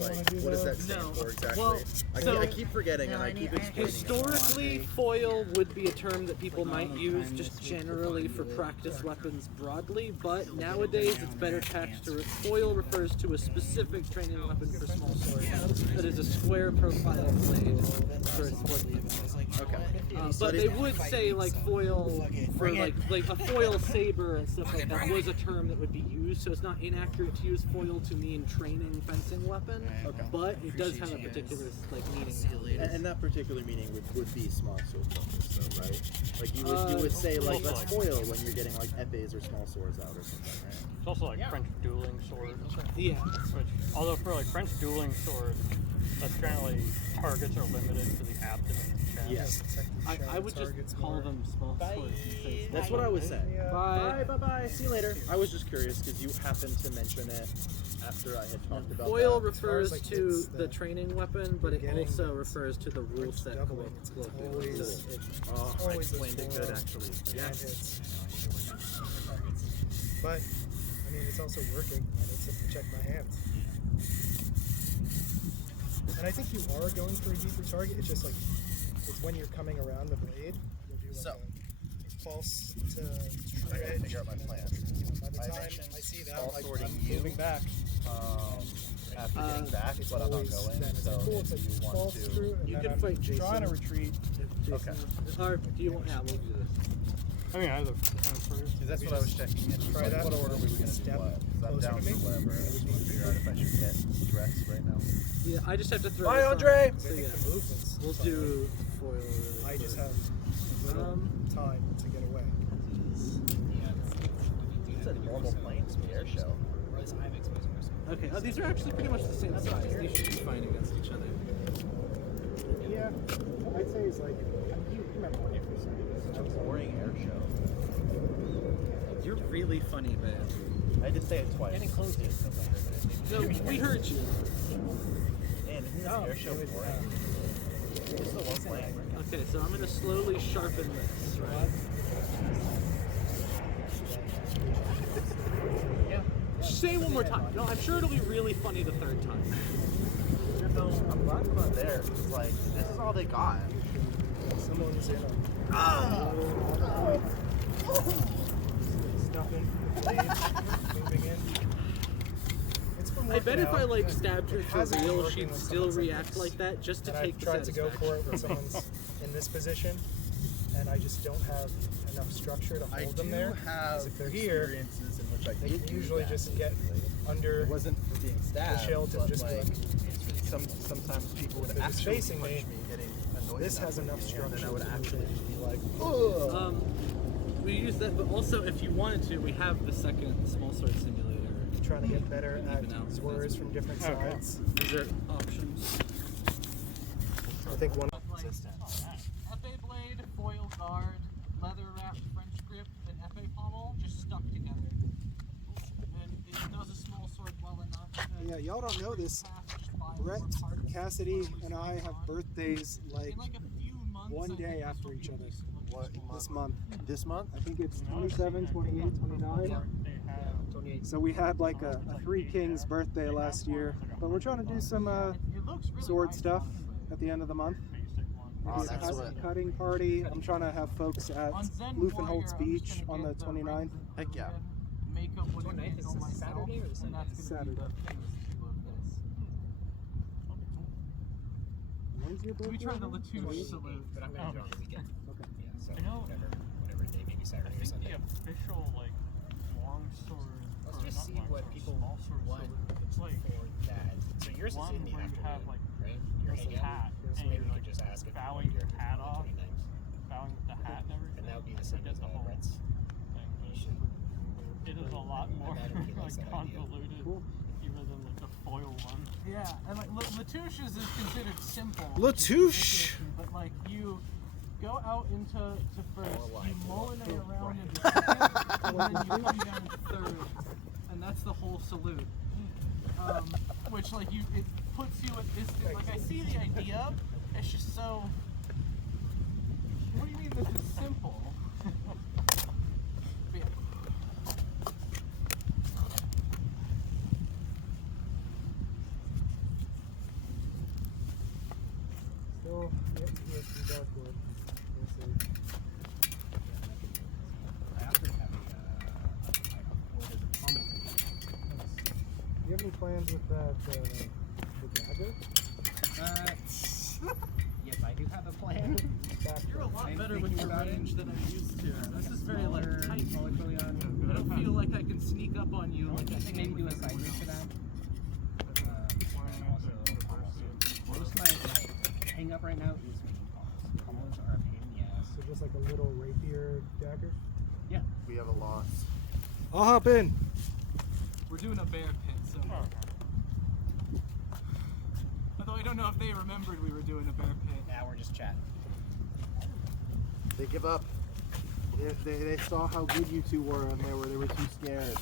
like, what does that stand No. for exactly? Well, I keep forgetting and I keep explaining. Historically, foil would be a term that people might use just generally for practice weapons broadly, but nowadays it's better attached to it. Foil refers to a specific training weapon for small swords that is a square profile blade for its sport weapons. Okay. But they would say like foil for like a foil saber and stuff like that was a term that would be used, so it's not inaccurate to use foil to mean training fencing weapon, but it does have a particular like meaning. And that particular meaning would be small sword focus, though, right? Like you would say like let's foil when you're getting like epées or small swords out or something, right? It's also like French dueling swords. Yeah. Which, although for like French dueling swords, apparently targets are limited to the abdomen and chest. Yes. I would just call them small swords. and say it's That's small. what I would say. Bye. Bye. See you later. I was just curious because you happened to mention it after I had talked about Foil that. refers like to it's the the training weapon, but it beginning also that's refers to the rule set doubling. It's colloquially. always- So it- Oh, I always explained it good foil, actually. the Yeah. hand hits. But I mean, it's also working. I need to protect my hands. And I think you are going for a deeper target. It's just like it's when you're coming around the blade, you'll do like So- a false to I gotta edge. figure out my plan. By the I time mentioned I see that, small like, swording I'm you. moving back. After getting back, It's but I'm not always going. then it's So like, cool, it's if like you want false to, through, and You then can I'm fight Jason. trying to retreat. if Jason Okay. wants- Or do you want? Yeah, we'll do this. I mean, either. see, that's what I was checking in. Try Like, that. what order we were gonna do Step what? 'Cause I'm closer down to for me. whatever. I just want to figure out if I should get dressed right now. Yeah, I just have to throw. Bye, this on. Andre! I So think yeah, the movements. we'll sorry. do foil. Really I just quick. have a little time to get away. It's a normal plane speed air show. Okay. Oh, these are actually pretty much the same size. These should be fine against each other. Yeah, I'd say it's like you remember when you first started. It's a boring air show. You're really funny, man. I had to say it twice. Getting close to it. No, we heard you. Man, isn't this air show boring? It's the one plane. Okay, so I'm gonna slowly sharpen this, right? Say it one more time. No, I'm sure it'll be really funny the third time. No, I'm glad I'm not there. It's like, this is all they got. Someone's in a stuffing the blade, moving in. It's been I bet working if I out. like stabbed her It for hasn't been real, working she'd when still someone's like react this. like that just to And take I've the tried to go satisfaction. for it when someone's in this position, and I just don't have enough structure to I hold do them there. have 'Cause if they're here, experiences in which I they did can do usually that, just get basically. under It wasn't for being stabbed, shield and but just like, like, sometimes people would if it's actually facing punch me, me getting annoyed this enough has with enough me, and structure then I would to actually move just be like, ugh. We use that, but also if you wanted to, we have the second small sword simulator. trying to get better at Even out. swerves from different Okay. sides. These are options. I think one. Epee blade, foil guard, leather wrapped French grip, and epee pommel just stuck together. And it does a small sword well enough. that Yeah, y'all don't know this. half just buy Brett, more parts Cassidy, before we and I screw it have on. birthdays like In like a few months, one I day think this after will each be other. What this month. This month? I think it's 27, 28, 29. So we had like a Three Kings birthday last year, but we're trying to do some It looks really sword nice, stuff honestly. at the end of the month. Oh, Maybe a that's what. cutting party. I'm trying to have folks at On Zen Luffenholtz Warrior, I'm Beach just on gonna the get 29th. the Heck yeah. Makeup with 29th it is on a myself, Saturday or the and Sunday? that's gonna be the Saturday. famous view of this. When's your birthday? We tried the again? Latouche salute. But I'm gonna do it on the weekend. Okay. Yeah, so I know- whatever day, maybe I Saturday or think Sunday. the official like long sword. Let's or just not see long what sword, people small sword want salute. It's like for that. So yours is one in the where you afternoon, have like right? You're this hanging hat, out. So and maybe you're we like could just ask if bowing your hat on off, the 29th. bowing with the hat and everything. And that would be the same Forget as the whole Brett's. thing. You should. It is a lot more imagine he likes like that idea. convoluted, Cool. even than like the foil one. Yeah, and like Latouche's is considered simple. Latouche! But like you go out into first, More you like Molinet around into second, and then you come down into third, and that's the whole salute. Which like it puts you at instant. Like I see the idea, it's just so. What do you mean this is simple? But yeah. Still yet to get some dark wood. We'll see. I also have a ordered a pommel. Do you have any plans with that the dagger? Yes, I do have a plan. You're a lot I'm better with thinking your about it. range than I'm used to. This is very like Smaller, tight. smaller Quillion. I don't feel like I can sneak up on you like I I think maybe do a side move for that. And also, most of my hang up right now is making pommels. Pommels are a pain in the ass. So just like a little rapier dagger? Yeah. We have a loss. I'll hop in. We're doing a bear pit, so. Although I don't know know if they remembered we were doing a bear pit. Now we're just chatting. They give up. They saw how good you two were and they were too scared.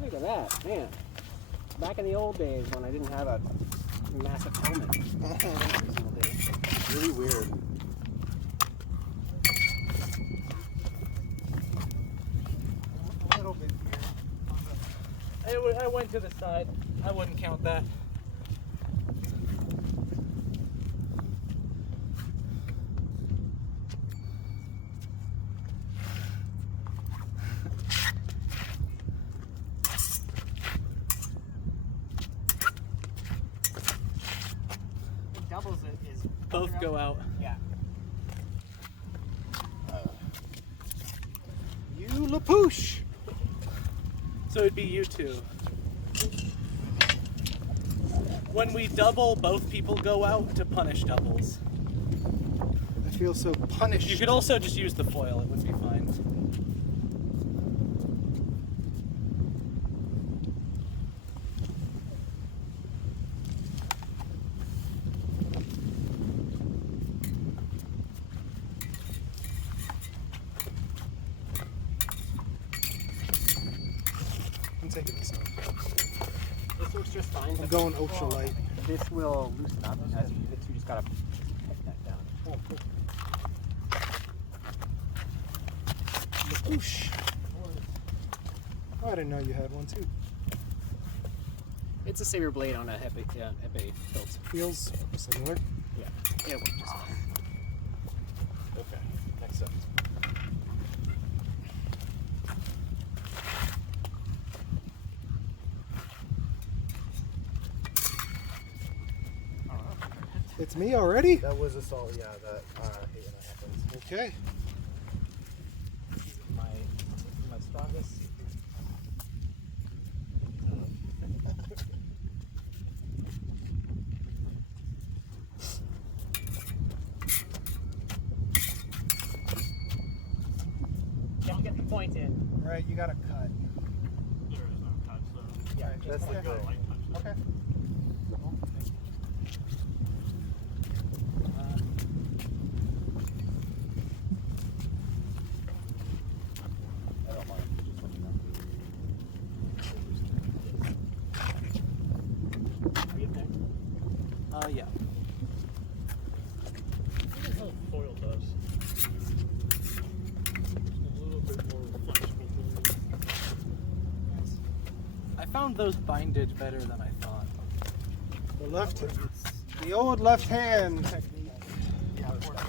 Look at that, man. Back in the old days when I didn't have a massive helmet. Really weird. A little bit here. I went to the side. I wouldn't count that. It doubles it is Both go out. Yeah. You lapoosh! So it'd be you two. When we double, both people go out to punish doubles. I feel so punished. You could also just use the foil, it would be fine. I'm taking this off. This works just fine. I'm going ultralight. This will loosen up as you use it, so you just gotta put that down. Oh, cool. Lapoosh. Oh, I didn't know you had one too. It's a saber blade on a Hepe hilt. Feels similar. Yeah, it works just fine. Okay, next up. It's me already? That was assault, yeah, that I hate when that happens. Okay. My strongest. Don't get the point in. Right, you got to cut. There is no touch, so. Yeah, That's the I good. like touch. Okay. I don't mind. Just let me know. Are you there? Yeah. What the hell foil does? Just a little bit more flexible. I found those binded better than I thought. The left, the old left hand technique. Yeah, of course.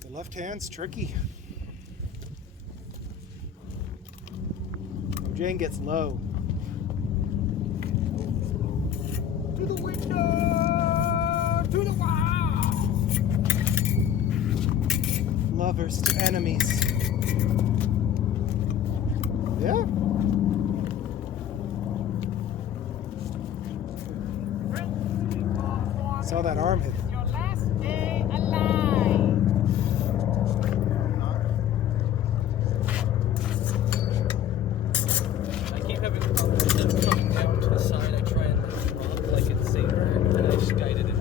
The left hand's tricky. When Jane gets low. To the window! To the wall! Lovers to enemies. Yeah? Saw that arm hit. Your last day alive. I keep having problems with them coming down to the side. I try and drop like it's saber, and I just guide it into me.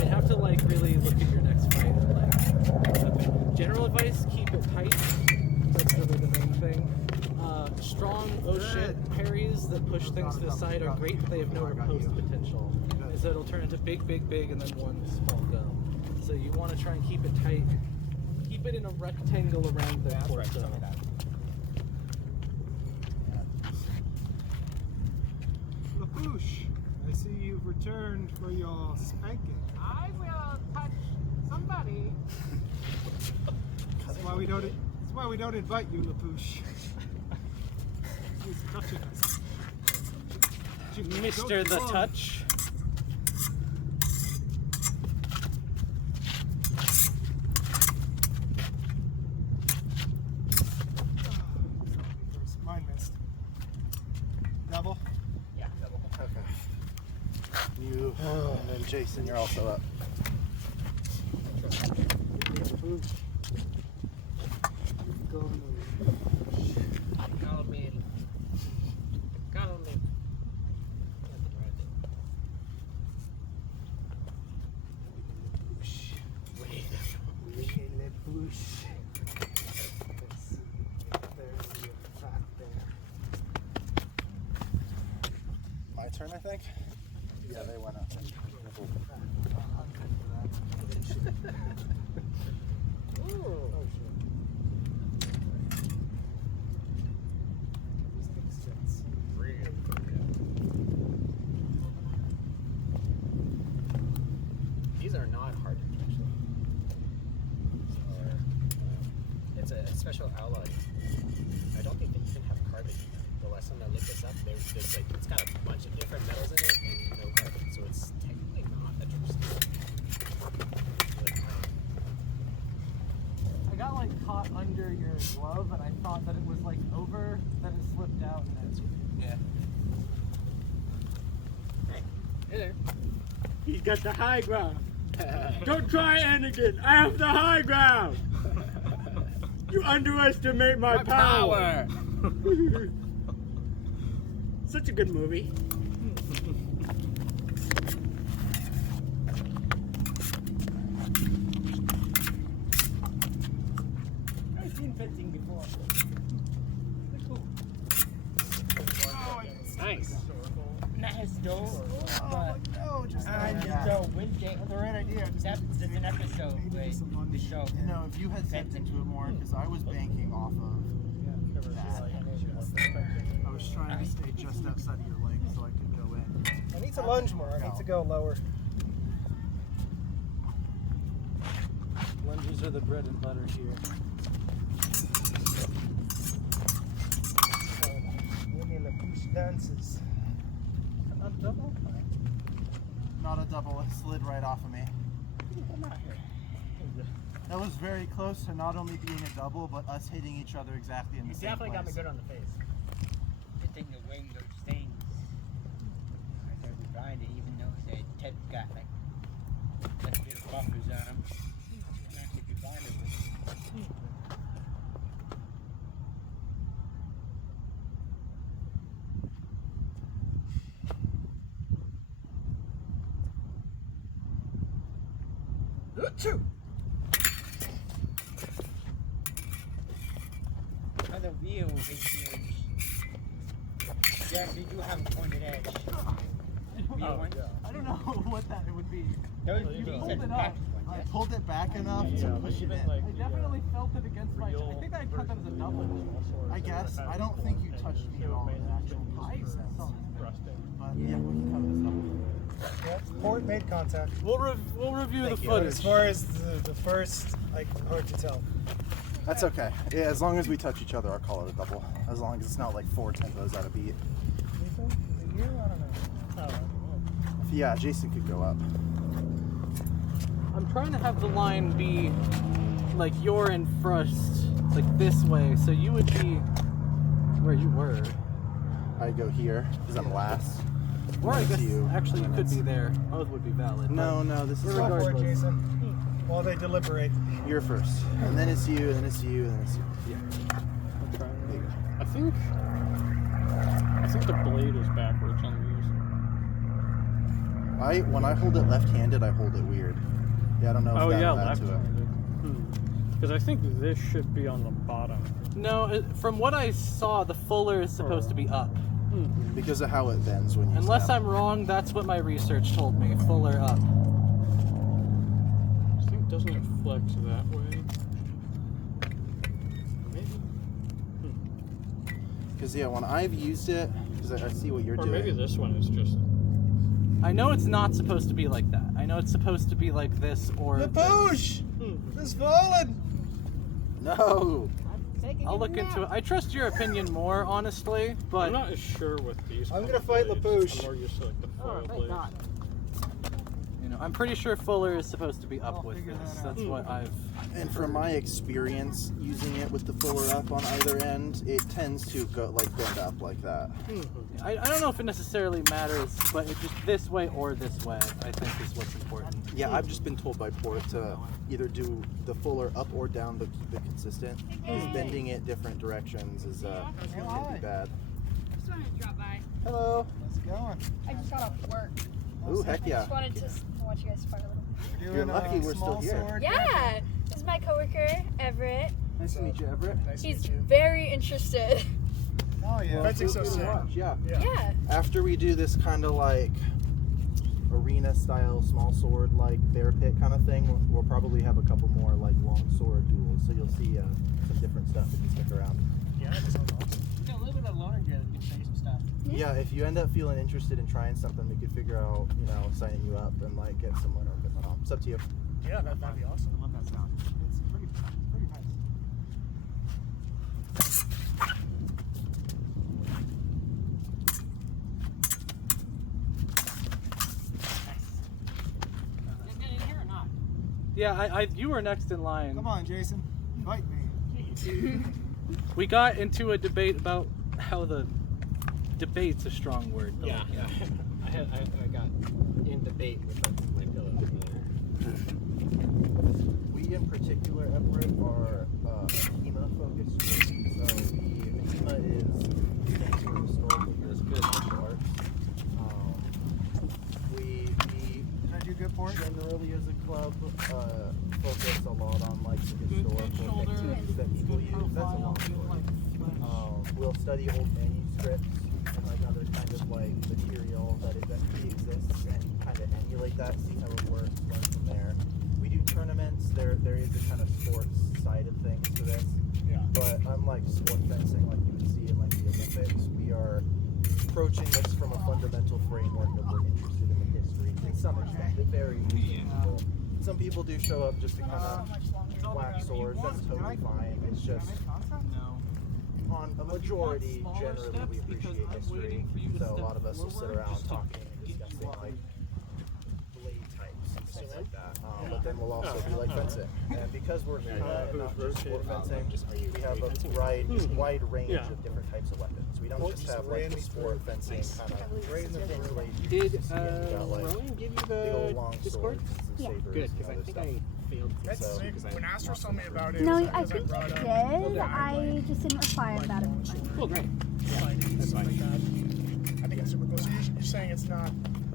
I have to like really look at your next fight. Like, general advice: keep it tight. That's really the main thing. Strong oh shit parries that push things to the side are great, but they have no riposte potential. And so it'll turn into big, big, big, and then one small go. So you want to try and keep it tight. Keep it in a rectangle around the torso. returned for your spanking. I will touch somebody. That's why we don't invite you, Lapouche. He's touching us. Mr. The Touch. Mine missed. Double? Yeah, double. Okay. You and then Jason, you're also up. Call me. Call me. My turn, I think? Yeah, they went up. These are not hard to catch though. It's a special alloy. I don't think they even have carbon in them. The last time I looked this up, there's like it's got a bunch of different metals in it and no carbon, so it's technically not a tungsten. I got like caught under your glove, and I thought that it was like over, then it slipped out, and then Yeah. Hey there. He's got the high ground. Don't try Anakin. I have the high ground. You underestimate my power. Such a good movie. I've seen fencing before. Nice. Nice door. Oh, no, just I just don't win game. the right idea. That's an episode. Wait, the show. No, if you had sent into it more, because I was banking off of that. I was trying to stay just outside of your leg so I could go in. I need to lunge more. I need to go lower. Lunges are the bread and butter here. Winnie Lapouche dances. A double? Not a double, it slid right off of me. That was very close to not only being a double, but us hitting each other exactly in You the same definitely got me place. good on the face. Good thing the wing those things. I started trying to, even though that Ted got like a bit of buffers on him. I could be fine with it. Another view is huge. Jack, did you have a pointed edge? View one? I don't know what that would be. Those You these pulled are it up. practice ones, I yeah? pulled it back enough to push it in. I definitely felt it against my. I think I cut that as a double. I guess. I don't think you touched me at all in actual I sense. saw it. But yeah, we can cut this double. Yep, port made contact. We'll review the But footage. as far as the first, hard to tell. That's okay. Yeah, as long as we touch each other, I'll call it a double. As long as it's not like 4 tempos out of beat. Anything? You? I don't know. Yeah, Jason could go up. I'm trying to have the line be like you're in first, like this way, so you would be where you were. I go here because I'm last. Or I That's guess you. actually you And could it's- be there. Both would be valid. No, no, this is Go for it, Regardless. Jason. While they deliberate. You're first. And then it's you, and then it's you, and then it's you. Yeah. There you go. I think the blade is backwards on these. When I hold it left-handed, I hold it weird. Yeah, I don't know if Oh that'll yeah, add to it. left-handed. Because I think this should be on the bottom. No, from what I saw, the fuller is supposed to be up. Because of how it bends when you Unless snap. I'm wrong, that's what my research told me. Fuller up. I think doesn't it flex that way? Maybe. Because yeah, when I've used it, because I see what you're Or doing. maybe this one is just I know it's not supposed to be like that. I know it's supposed to be like this or The bush is falling. No. I'll look into it. I trust your opinion more, honestly, but I'm not as sure with these. I'm kind gonna of fight blades. Lapouche. I'm more used to like the foil blades. you know, I'm pretty sure Fuller is supposed to be up with this. That's what I've. And from my experience using it with the fuller up on either end, it tends to go like bend up like that. I don't know if it necessarily matters, but it just this way or this way, I think is what's important. Yeah, I've just been told by Port to either do the fuller up or down, but keep it consistent. Because bending it different directions is can be bad. Just wanted to drop by. Hello. How's it going? I just got off work. Ooh, heck I yeah. just wanted to watch you guys fight a little. We're You're doing lucky a we're still small here. sword. Yeah, this is my coworker Everett. Nice to meet you, Everett. Nice to He's meet you. very interested. Oh yeah. Fencing's so sick. Yeah. Yeah. After we do this kind of like arena style small sword like bear pit kind of thing, we'll probably have a couple more like long sword duels, so you'll see some different stuff if you stick around. Yeah, that sounds awesome. We got a little bit of loaner gear that can show you some stuff. Yeah, if you end up feeling interested in trying something, we could figure out, you know, signing you up and like get some winter equipment on. It's up to you. Yeah, that'd be awesome. I love that sound. It's pretty nice. Get in here or not? Yeah, you were next in line. Come on, Jason. Fight me. We got into a debate about how the debate's a strong word. Though. Yeah. I got in debate with my pillow over there. We in particular, Everett, are HEMA focused group. So HEMA is Thanks for Historical Years of Martial Arts. We Did I do good for it? generally as a club focus a lot on like the historical techniques that people use. That's a long story. We'll study old manuscripts and like other kind of like material that exists and kind of emulate that, see how it works, learn from there. We do tournaments. There is a kind of sports side of things to this. Yeah. But unlike sport fencing, like you would see in like the Olympics, we are approaching this from a fundamental framework that we're interested in the history. To some extent, it varies between people. Some people do show up just to kind of whack swords. That's totally fine. It's just on a majority, generally we appreciate history. So a lot of us will sit around talking and discussing like blade types and things like that. But then we'll also do like fencing. And because we're not just sport fencing, we have a wide range of different types of weapons. We don't just have like the sport fencing kind of right in the things like you Did see and we got like Rowan give you big old the long Discord? swords and sabers Good, and because I other think stuff. I failed. That's So- sick. When Astro told me about it, No, it was I because think brought you up did. the I just didn't reply about it. Cool, great. fighting, stuff like that. I think it's super cool. So you're saying it's not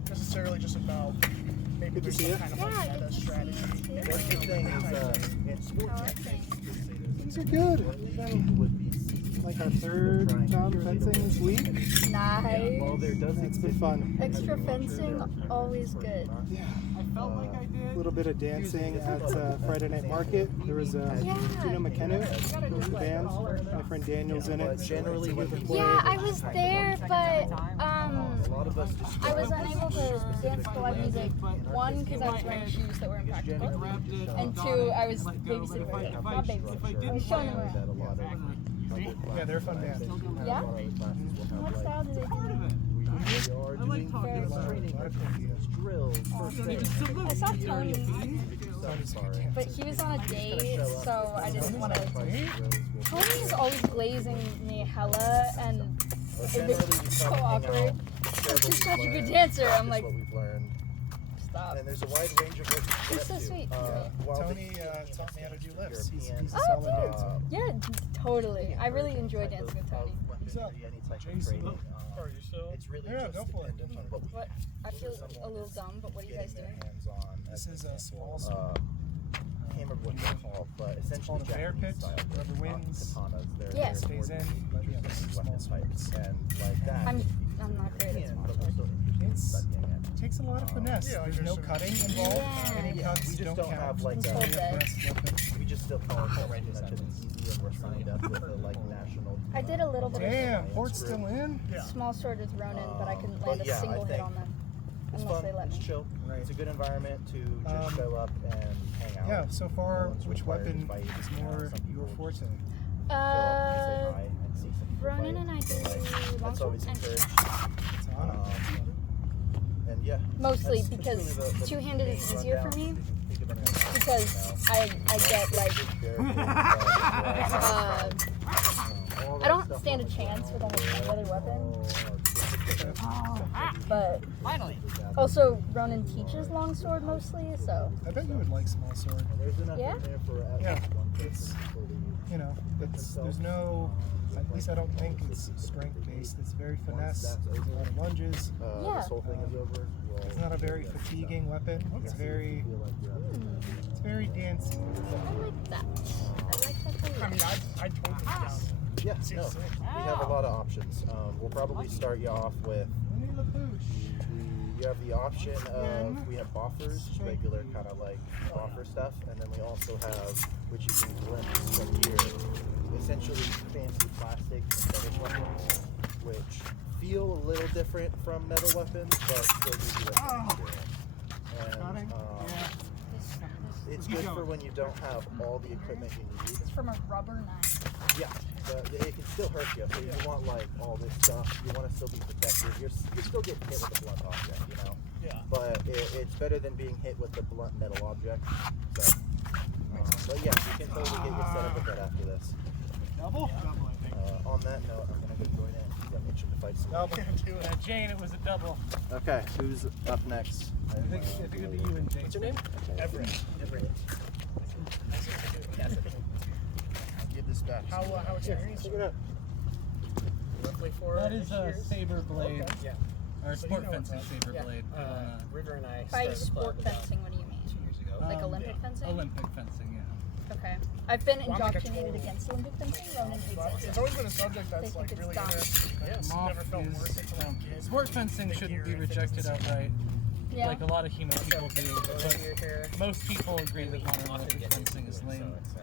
necessarily just about maybe there's some kind of like Yeah, meta strategy. One good thing is in sport techniques, Things are good. We've been like our third time fencing this week. Nice. Well, there does It's been fun. Extra fencing, always good. Yeah. I felt like I did. A little bit of dancing at Friday Night Market. There was Yeah. Juno McKenna, the band. My friend Daniel's in it. Generally, when we Yeah, I was there, but a lot of us just I was unable to dance to live music. One, because I was wearing shoes that were impractical, and two, I was babysitting. Not babysitting. I was showing them that a around. lot of Yeah, they're a fun band. Yeah. What style do they do? I like talking about training. Drills, first aid. I saw Tony, I'm sorry. but he was on a date, so I didn't want to. Tony's always glazing me hella, and it was so awkward. She's such a good dancer. I'm like, what we've learned. stop. And there's a wide range of what you He's get so to. sweet. While Tony the taught me how to do lifts. He's European, a Oh, solid dude. dancer. Yeah, totally. I really enjoy dancing with Tony. What's up? Any type of Jason. training, Are you still? it's really Yeah, just go for it. dependent on what we What? I feel a little dumb, but what are you guys getting doing? their hands on. This as is an a example. small I can't remember what they're called, but essentially called a bear Japanese pit. style. Whoever Not wins katanas. They're Yeah. stays in, but yeah, this is weapon small types swords. and like that. I'm not great at Yeah, small but we're swords. still interested in It's- studying it. It takes a lot of finesse. Yeah, There's no cutting involved. Yeah. Any Yeah, cuts we just don't don't count. have like Just a, hold that. we just still call it something that is easy and we're signed up with the like national. I did a little bit of Damn, Port's still in? Yeah. small sword with Ronin, but I couldn't land But a yeah, I single hit think- on them. unless fun. they let It's me. chill. Right. It's a good environment to just show up and hang out. Yeah, so No far, one's which required to weapon fight. is You know, more some people your just forte? show up and say hi and see some people Ronan fight. and I do So, like, long that's always swords and encouraged. It's on. And yeah. mostly that's because really the two-handed main is easier for rundown. me Think of anything else, because you know. I get like I don't stand a chance with almost any other weapon. But Finally. also Ronan teaches longsword mostly, so I bet you would like small sword. There's enough Yeah? in there for at Yeah, least one person it's- before we You know, there's no, at least I don't think it's strength based. It's very finesse, a lot of lunges. Yeah. This whole thing is over. It's not a very fatiguing weapon. It's very dancey. I like that. I like that a I mean, lot. I'd totally down. Yeah, Seems no, sick. we have a lot of options. We'll probably start you off with, you have the option of, we have boffers, regular kind of like boffer stuff, and then we also have, which you can glimpse from here, essentially fancy plastic synthetic weapons, which feel a little different from metal weapons, but still give you that experience. And it's good for when you don't have all the equipment you need. It's from a rubber knife. Yeah, but it can still hurt you. So you want like all this stuff. You want to still be protected. You're still getting hit with a blunt object, you know. Yeah. But it's better than being hit with a blunt metal object. So, but yeah, we can totally get you set up with that after this. Double? Double, I think. On that note, I'm gonna go join in. I'm itching to fight some. Can't do it. Jane, it was a double. Okay, who's up next? I think it'd be you and Jake. What's your name? Everett. Give this back. How experienced? Pick it up. Roughly 4 That is a years. saber blade, Okay. Yeah. or So you sport know what's fencing up. saber Yeah. blade. River and I By started the sport club about fencing, what do you mean? 2 years ago. Like Olympic yeah. fencing? Olympic fencing, yeah. Okay. I've been Well, I'm like a indoctrinated total- against Olympic fencing. Ronan hates It's it. always been a subject They that's think like it's really dumb. interesting. It's Moth never felt is- worth it to like get. Sport fencing the shouldn't gear be if it doesn't rejected suit. outright, Yeah. like a lot of human people do, but You're here. most people agree that modern Often Olympic get fencing is into it, lame. so it's,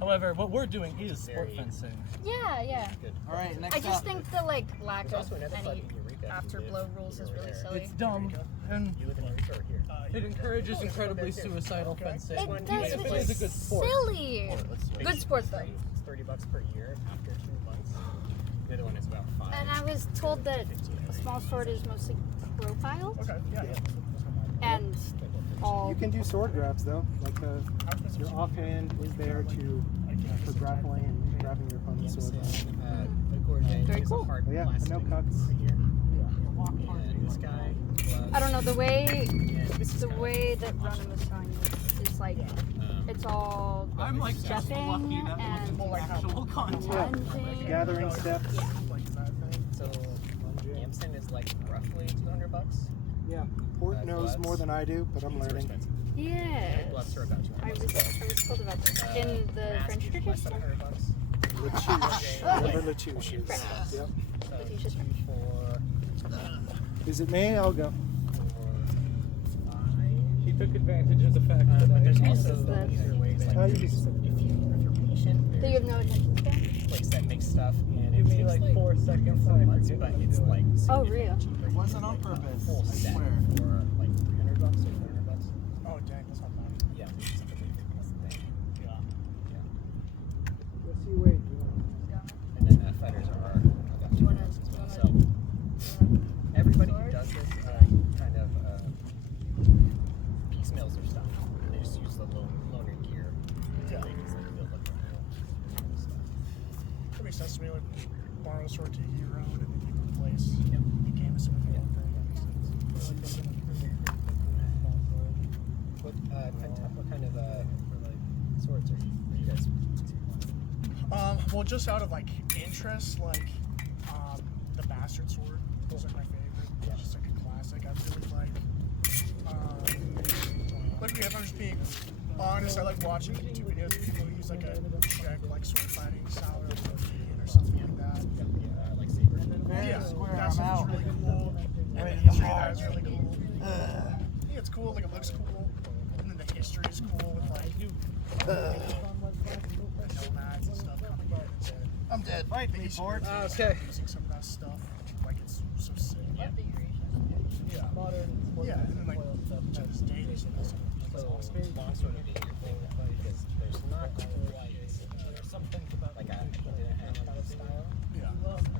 However, what we're doing is sport Very- fencing. Yeah, yeah. good. All right, next I just think the like lack There's of also another club any in Eureka. afterblow rules is really silly. It's dumb, and You live in Eureka or here? it encourages incredibly suicidal fencing. It one does, is but it is a it's good sport. silly. Good sport though. It's $30 per year after 2 months. The other one is about 5. And I was told that small sword is mostly profiled Okay, yeah. and all. You can do sword grabs though. Like your offhand is there to for grappling and grabbing your opponent's sword. Very cool. But yeah, no cuts. And this guy, I don't know the way this the way that Ronan was showing me is like it's all stepping and lunging. Gathering steps. So Amson is like roughly $200. Yeah. Port knows more than I do, but I'm These are learning. expensive. Yeah. Gloves are about $200. I was told about this in the Mask French is less than tradition. $100. Latouche. Remember Latouche is. Right. Yep. So Latouche is for Is it me? I'll go. He took advantage of the fact but that there's This also is the- easier ways. Like How you if you're patient, So you there's have no attention span? a place that makes stuff and Give it me takes like like 4 seconds. 4 and I months, forget but what I'm it's doing. like Oh, real? cheaper. It wasn't on Like, purpose, Full I set swear. for like $300 or $400. Oh, dang, that's not bad. Yeah, that's the thing. Yeah. Let's see. Wait. And then fighters are about You wanna- $200 as well. you So wanna- everybody who Sword? does this kind of piecemeals their stuff. And they just use the loaner gear. Yeah. They just like build up their own stuff. That makes sense to me. Like borrow the sword to your own and then you replace Yep. the canvas with your own thing. That makes sense. What kind of swords are you guys? Well, just out of like interest, like the bastard sword. Those are my favorite. Yeah. It's just like a classic. I really like if I'm just being honest, I like watching YouTube videos of people who use like a Czech like sword fighting style or something like that. Like saber. Yeah, that stuff is really cool. And the history of that is really cool. I think it's cool, like it looks cool. And then the history is cool with like nomads and stuff coming in and saying, I'm dead. right, the history of Okay. using some of that stuff. Like it's so sick. modern sports Yeah, and then, like, foil stuff to has this day, they still so longsword would be your thing because there's not quite there's some things about like a hand kind of style. Yeah.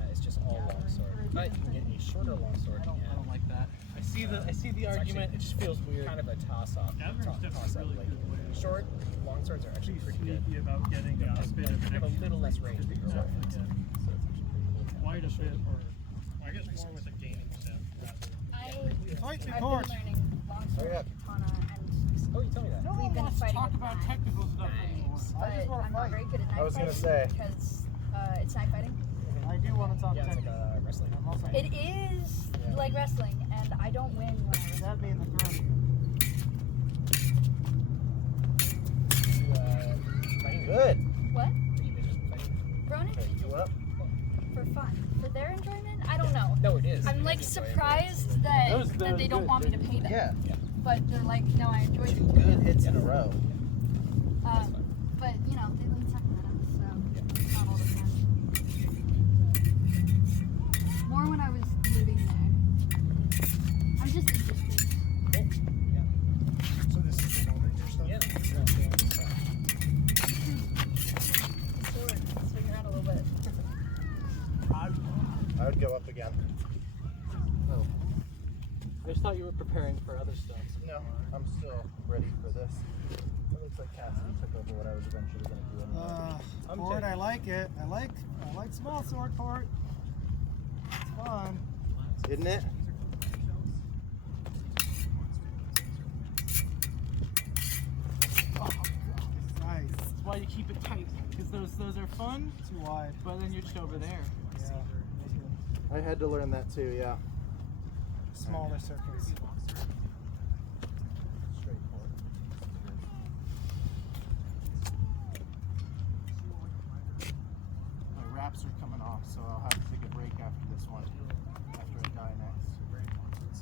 It's just all longsword, but you can get a shorter longsword I don't like that. I see the argument. It just feels weird. kind of a toss-off. Gathering stuff is Toss-up, really like, good way to short longswords are actually pretty good. sneaky about getting a bit of You have a extra little less range for your stuff weapon, to so get it's actually pretty cool. quite a bit, or I guess more with a gaining step rather. I've been learning longsword, katana, and Oh, you tell me that. No we've one been wants to fighting talk with about knives. technical stuff anymore. But I'm not very good at knife I was gonna fighting say. because it's knife fighting. I do want to talk Yeah, it's like technical. wrestling. I'm also It is like wrestling, and I don't win when I wrestle. that being the throw. Fighting Good. What? you been just fighting? Ronan? You up? For fun. For their enjoyment? I don't know. No, it is. I'm It like is enjoyable. surprised that, Those that they don't good. want me to pay them. Yeah. But they're like, no, I enjoy it. Good hits in a row. But, you know, they live in Sacramento, so not all the time. More when I was living there. I'm just interested. So this is the moment or Yeah. Sword. Swing around a little bit. I would go up again. Oh. I just thought you were preparing for other stuff. No, I'm still ready for this. It looks like Cassidy took over what I was eventually going to do anyway. Port, I like it. I like small sword port. It's fun. Isn't it? Nice. That's why you keep it tight, because those are fun, Too wide. but then you're just over there. Yeah. I had to learn that too, yeah. Smaller circles. Straightforward. My wraps are coming off, so I'll have to take a break after this one. After I die next.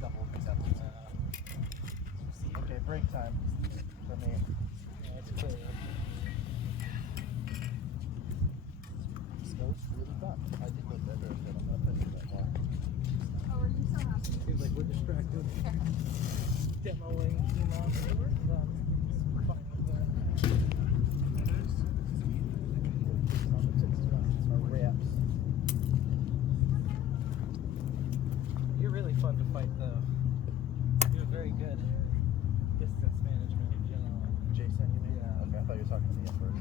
Double acceptance. Okay, break time for me. Scope's really fun. I did look better, but I'm gonna put it in more. Oh, are you so happy? Seems like we're distracted. Demoing Reps. You're really fun to fight, though. You're very good. Distance management in general. Jason, you mean? Yeah. Okay, I thought you were talking to me at first.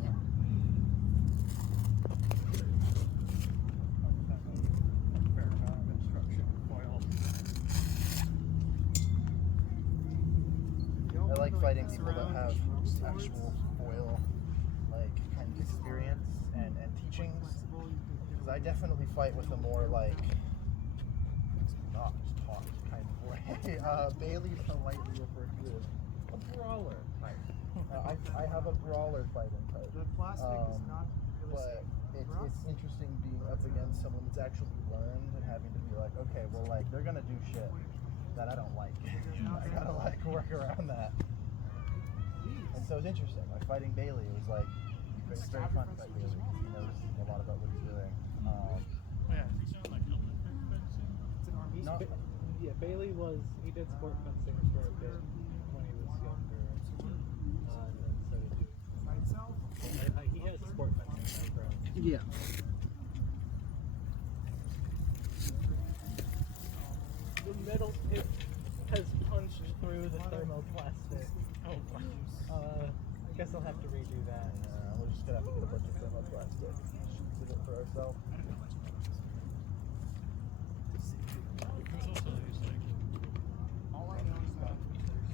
Fair amount of instruction foil. I like fighting people that have actual foil, like, kind of experience and teachings. Because I definitely fight with a more, like, not taught kind of way. Bailey politely referred to as a brawler type. I have a brawler fighting type. The plastic is not But it's interesting being up against someone that's actually learned and having to be like, okay, well, like, they're gonna do shit that I don't like. I gotta, like, work around that. And so it's interesting. Like, fighting Bailey, it was like, it's very fun to fight Bailey because he knows a lot about what he's doing. Yeah, does he sound like Olympic fencing? It's an army. Not, Yeah, Bailey he did sport fencing for a bit when he was younger. And then so did he. By itself. He has sport fencing background. yeah. The metal tip has punched through the thermoplastic. Oh, wow. I guess I'll have to redo that. We're just gonna have to get a bunch of thermoplastic sheets of it for ourselves. There's also these, like, All I know is that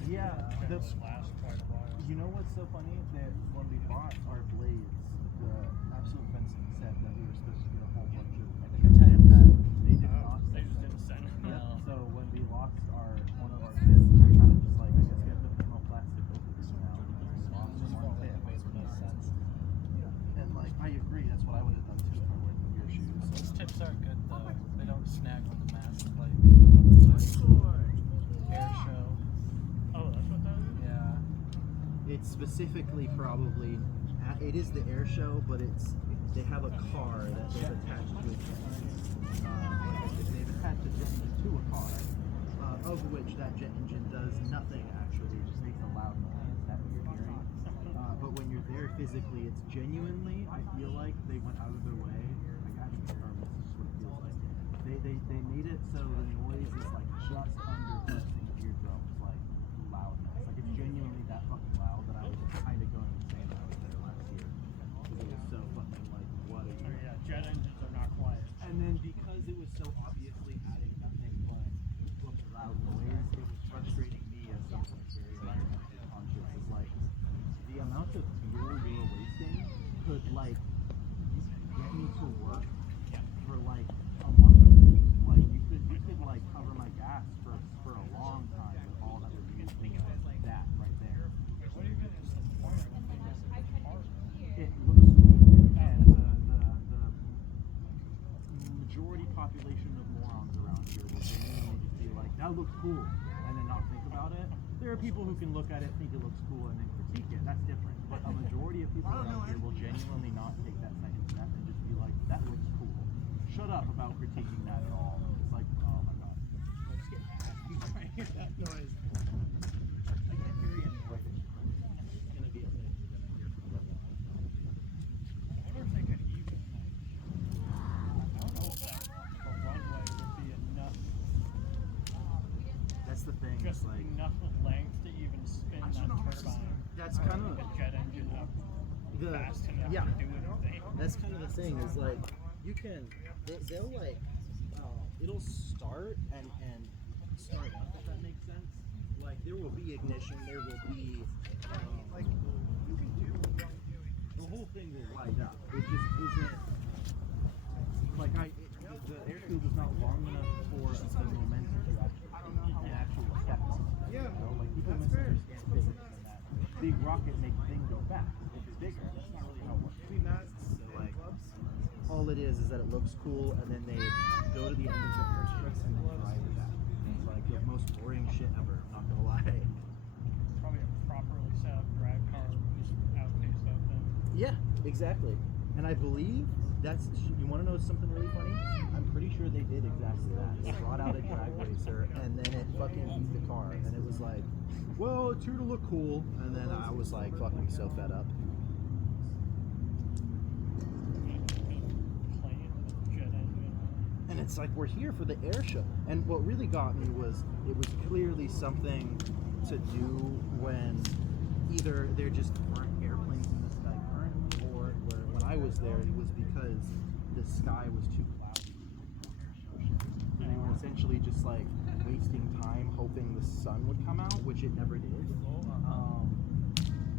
Yeah. things last quite a while. You know what's so funny? That when we bought our blades, the Absolute Fencing said that we were supposed to get a whole bunch of extra tip pads. They did not. They just didn't send it. Yeah. So when we lost one of our bits, we were trying to just like, I guess we have to thermoplastic over this now. We lost one tip. And like, I agree. That's what I would have done too if I were in your shoes. Those tips are good though. They don't snag on the mask like the rubber tips. Air show. specifically probably, it is the air show, but they have a car that they've attached to it. They've attached a jet engine to a car, of which that jet engine does nothing actually, it just makes a loud noise that you're hearing. But when you're there physically, it's genuinely, I feel like they went out of their way. Like, I haven't confirmed this, is what it feels like. They made it so the noise is like just under bursting eardrums, like loudness. Like it's genuinely that fucking loud that I was kind of going insane when I was there last year. Because it was so fucking like, what are you? Oh yeah, jet engines are not quiet. And then because it was so obviously adding nothing but loud noise, it was frustrating me as someone who's very environmentally conscious. Is like the amount of fuel you were wasting could like get me to work for like a month. Like you could like cover my gas for a long time with all that was used was that right there. What even is the point of being this hard? It looks cool, and the majority population of morons around here will genuinely just be like, that looks cool, and then not think about it. There are people who can look at it, think it looks cool, and then critique it. That's different. But a majority of people around here will genuinely not take that second step and just be like, that looks cool. Shut up about critiquing that at all. It's like, oh my god. Let's get mad. You try to hear that noise. I can't hear you anymore. It's gonna be a thing you're gonna hear from a while. I wonder if they could even I don't know if that a runway would be enough. That's the thing. Just It's like enough length to even spin that turbine. that's kind of The jet engine up fast enough yeah. to do anything. That's kind of the thing. Is like you can they'll like it'll start and start up if that makes sense. Like there will be ignition. There will be the whole thing will light up. It just isn't like the air tube is not long enough for the momentum to actually affect it. Yeah, You know, like people misunderstand physics and that big rocket makes things go fast. If it's bigger, that's not really how it works. So like all it is that it looks cool, and then they go to the end of the airstrip and then drive it back. It's like the most boring shit ever. Not gonna lie. Probably a properly set up drag car would just outpace that thing. Yeah, exactly. And I believe you want to know something really funny? I'm pretty sure they did exactly that. They brought out a drag racer, and then it fucking beat the car, and it was like, well, it's here to look cool, and then I was like fucking so fed up. And it's like, we're here for the air show. And what really got me was, it was clearly something to do when either there just weren't airplanes in the sky currently, or when I was there, it was because the sky was too cloudy. And they were essentially just like wasting time hoping the sun would come out, which it never did.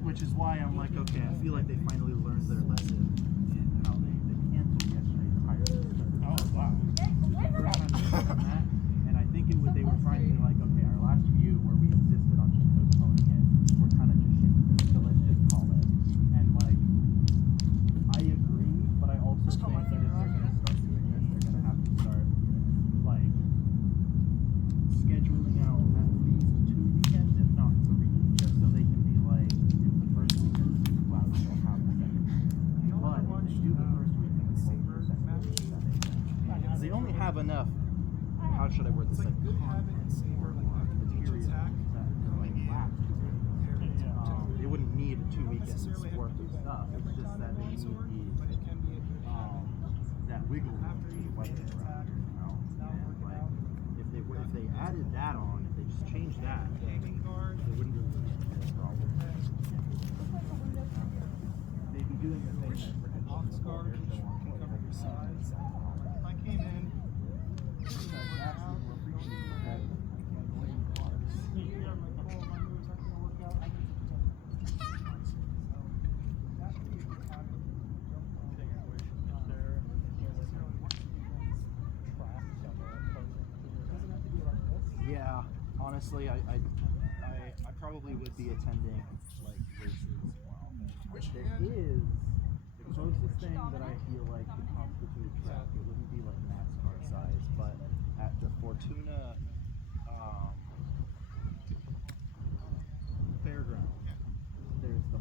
Which is why I'm like, okay, I feel like they finally learned their lesson in how they canceled yesterday's Pirates. Oh wow. And I think they were trying to be like, okay, our last few where we insisted on just postponing it, we're kind of just shitty, so let's just call it. And like, I agree, but I also think that if they're going to start doing this, they're going to have to start like scheduling out at least 2 weekends, if not 3, just so they can be like, if the first weekend is too cloudy, they'll have the second weekend. But if they do the first weekend and hold the second weekend, that makes sense. They only have enough. How should I word this? Like good habit and saver, like material that like last. They wouldn't need 2 weekends worth of stuff. It's just that they need that wiggle room to the weather around here, you know. And like if they added that on, if they just changed that, then they wouldn't really be any problem. They'd be doing the thing that freaking Ox guard, which can cover your sides. I came in. Yeah, honestly, I probably would be attending like races more often. There is the closest thing that I feel like could constitute a track. It wouldn't be like NASCAR size, but at the Fortuna fairground, there's the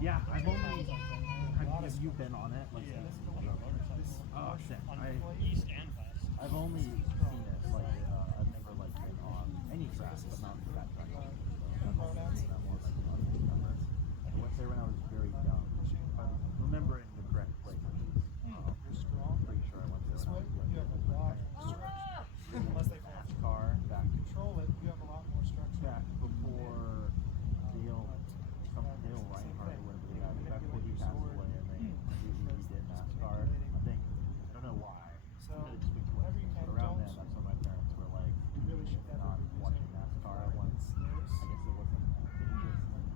Yeah, I've only. Have you been on it? Like, Yeah. oh shit. On east and west. I've only seen it. Like, I've never like been on any track, but not that track. So I've only seen that one. I went there when I was very young. If I'm remembering the correct place. Pretty sure I went there when I was young. Unless they fall. Car back Control it, you have a lot more structure. back before Dale Reinhardt or whatever the guy, back before he passed away, and he did NASCAR. I think, I don't know why. So, Could have just been whatever you coincidence, can, but around don't- then, that's when my parents were like, You really should never not be watching using NASCAR once. snares. I guess it wasn't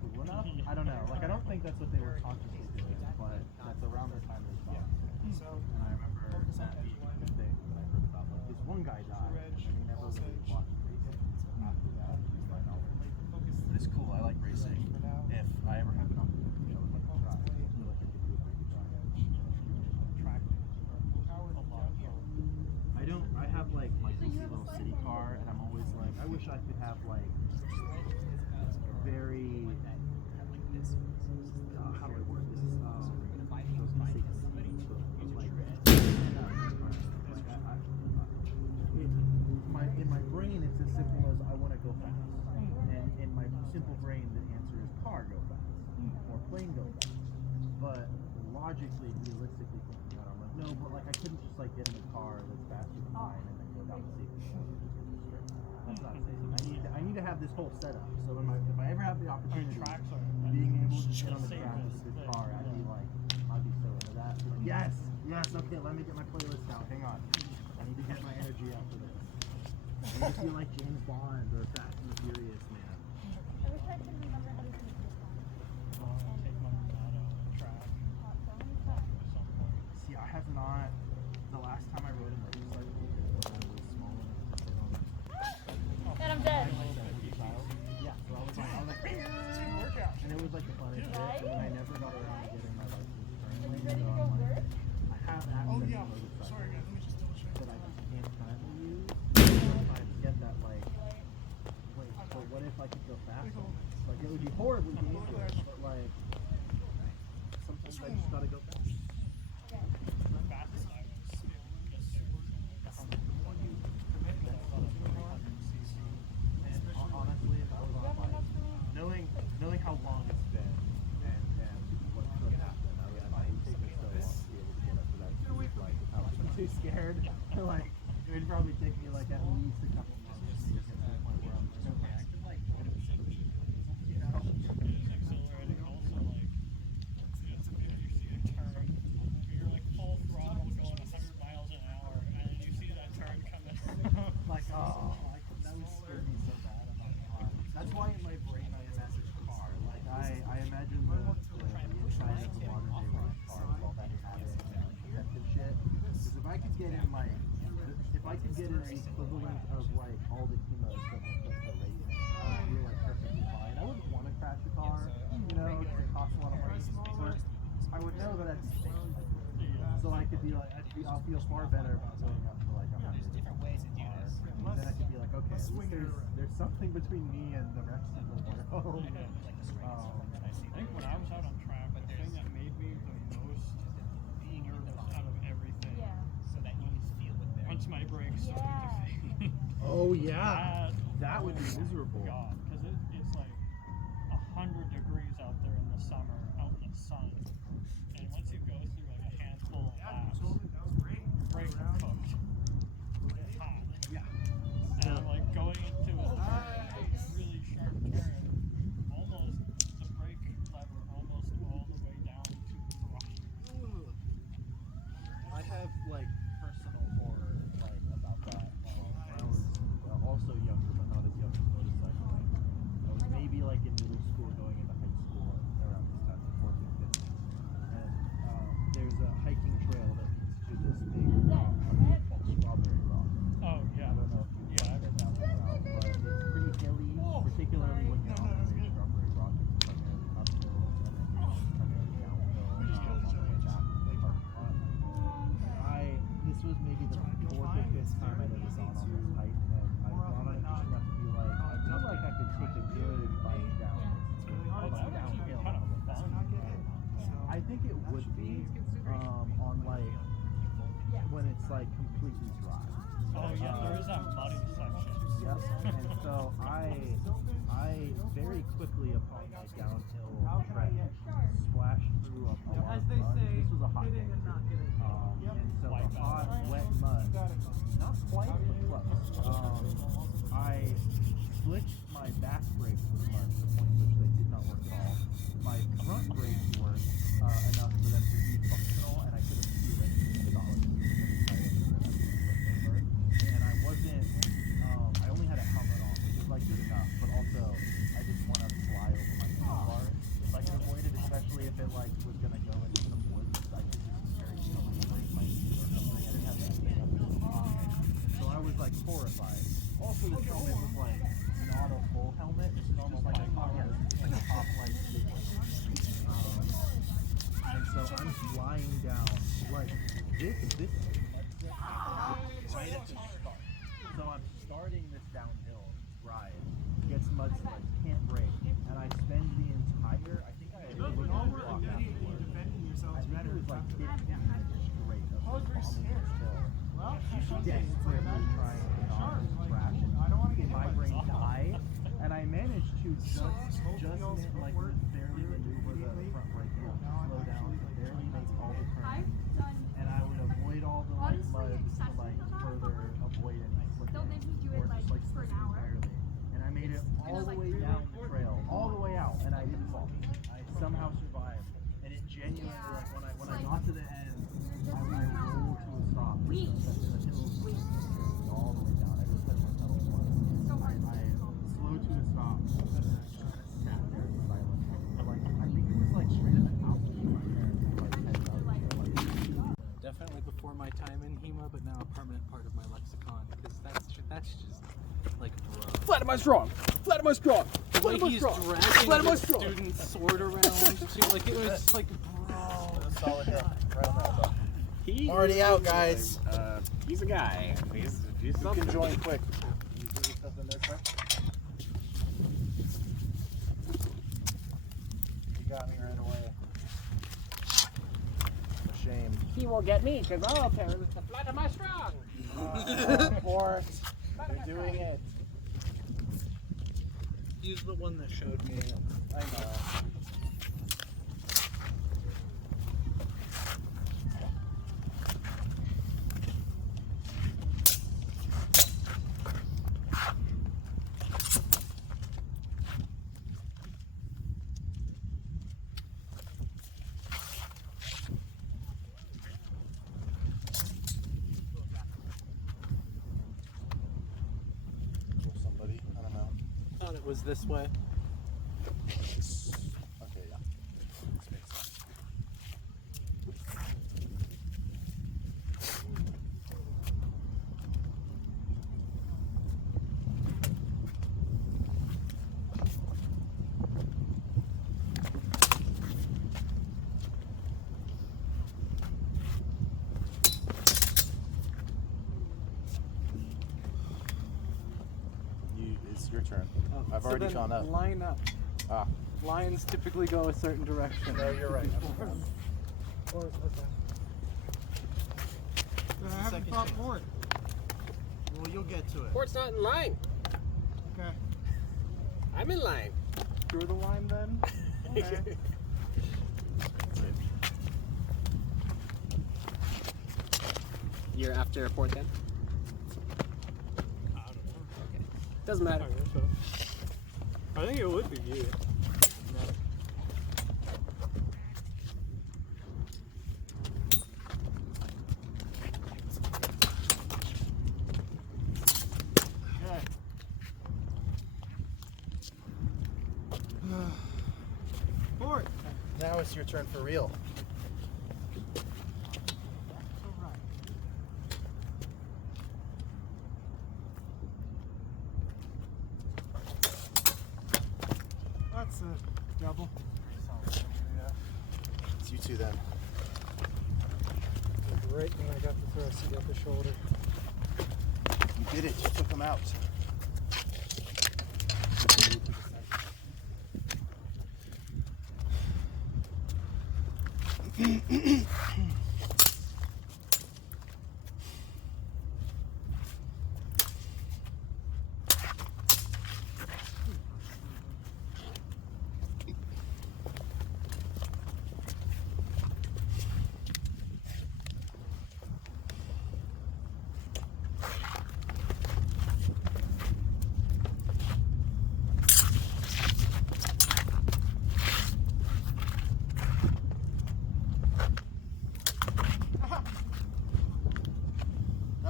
cool enough. I don't know. Like, I don't think that's what they were consciously doing, but that's around the time they stopped. So, And I remember that being a good thing when I heard about like this one guy died, and then he never really watched racing after that. To my knowledge. But it's cool. I like racing. If I ever have an opportunity, I would like to try. I feel like I could do a pretty good job. I don't. I have like my goofy little city car, and I'm always like, I wish I could have like very. How do I word this? I was gonna say convenient, but like, in my brain, it's as simple as I want to go fast, and in my simple brain, the answer is car go fast or plane go fast. But logically, realistically thinking about it, I'm like, no, but like I couldn't just like get in a car that's faster than mine and then go down the safety road and just go straight. That's not safe. I need to have this whole setup. So if I ever have the opportunity, Tracks are being able to get on the track with a good car, I'd be so into that. Like, yes, okay, let me get my playlist out. Hang on. I need to get my energy out for this. I need to feel like James Bond or Fast and the Furious, man. I wish I could remember how to do this one. Take my Renato and track at some point. See, I have not. The last time I rode a motorcycle was when I was small enough to sit on And I'm dead. Yeah, so I was like, and it was like the funnest shit, and I never got around to getting my license currently. Ready to So go I'm like, work? I have access Oh, to yeah. motorcycles Sorry, guys. Let me just double check. that I just can't currently use. Sometimes get that like, wait, so what if I could go faster? Like it would be horribly dangerous, but like sometimes I just gotta go fast. Fastest I was just there was 100 cc. And honestly, if I was on a bike, knowing how long it's been and what could happen, I would take it so long to be able to get up to that speed. Like, I was too scared. Like, it would probably take me like at least a couple months to get to the point where I'm just okay, I can like get it safe. You know? It's exhilarating. Also, like, you see a turn, you're like full throttle going 100 miles an hour, and then you see that turn coming. Like, that would scare me so bad. I'm not gonna lie. That's why in my brain I imagine a car. Like, I imagine the inside of the modern day rock car with all that padding and protective shit. Because if I could get in like, if I could get in the equivalent of like all the chemos that they put for racing, I would feel like perfectly fine. I wouldn't want to crash a car, you know, because it costs a lot of money. But I would know that I'd be safe. So I could be like, I'll feel far better about going up to like 100. Different ways to do this. And then I could be like, okay, at least there's something between me and the rest of the world. I think when I was out on track, the thing that made me the most nervous out of everything, Yeah. So that you just feel it there. once my brakes started to fade, Oh yeah, that would be oh my miserable. God, because it's like 100 degrees out there in the summer, out in the sun, and once you go through like a handful of laps, your brakes are cooked. It's hot. Yeah. And like going into a really sharp turn, almost the brake lever almost all the way down to throttle. I have like personal horror like about that. When I was also younger, but not as young as motorcycling. think it would be on like when it's like completely dry. Oh yeah, there is that muddy section. Yep. And so I very quickly upon my downhill trek splashed through a lot As of they mud. say, This was a hot hitting day. and not hitting. And so the hot, wet mud, not quite, but close. I flicked my back brakes with mud to the point which they did not work at all. My front brakes worked enough for them to be functional, and I could have sealed it solid. And I wasn't, I only had a helmet on, which is like good enough, but also I didn't want to fly over my handlebars. If I could avoid it, especially if it like was going to go into some woods, I could very easily break my knee or something. I didn't have anything up to so I was like horrified. Also, this helmet was like not a full helmet. This is almost like a top, it's like a top like and so I'm flying down like this right at the start. So I'm starting this downhill ride, gets mudslide, can't brake, and I spend the entire, I think I had looked at the clock afterwards. I think it was like 15 minutes straight of bombing this hill. Desperately trying to not crash and my brain die. And I managed to just like barely maneuver the front brake, slow down, barely make all the turns, and I would avoid all the like mud to like further avoid any slipping or just like slipping entirely. And I made it all the way down the trail, all the way out, and I didn't fall. I somehow survived, and it genuinely like when I got to the end, I rolled to a stop. The hills all the way down. I just touched my pedal twice. I slowed to a stop, and I just kind of sat there in silence. Like I think it was like straight up an altitude my parents were like heading up. Definitely before my time in HEMA, but now a permanent part of my lexicon because that's just like bro. Flat am I strong? Flat am I strong? The way he's dragging the student's sword around, too, like it was like bro. Solid hill, right on that. He Already out, guys. He's a guy. He's You can join quick. You got me right away. Shame. He will get me because I'll tell him the flat am I strong. Fort, you're doing it. He's the one that showed me. I know. Somebody, I don't know. Thought it was this way. Okay, yeah. This makes sense. It's your turn. I've So already then gone up. Line up. Ah. Lines typically go a certain direction. No, you're right. I haven't thought forward. Well, you'll get to it. Port's not in line. Okay. I'm in line. Through the line then? Okay. You're after a port then? I don't know. Okay. Doesn't matter. I guess so. I think it would be you. Okay. Forward. Now it's your turn for real. That's a double. It's you two then. Right when I got the thrust, you got the shoulder. You did it. You took them out. That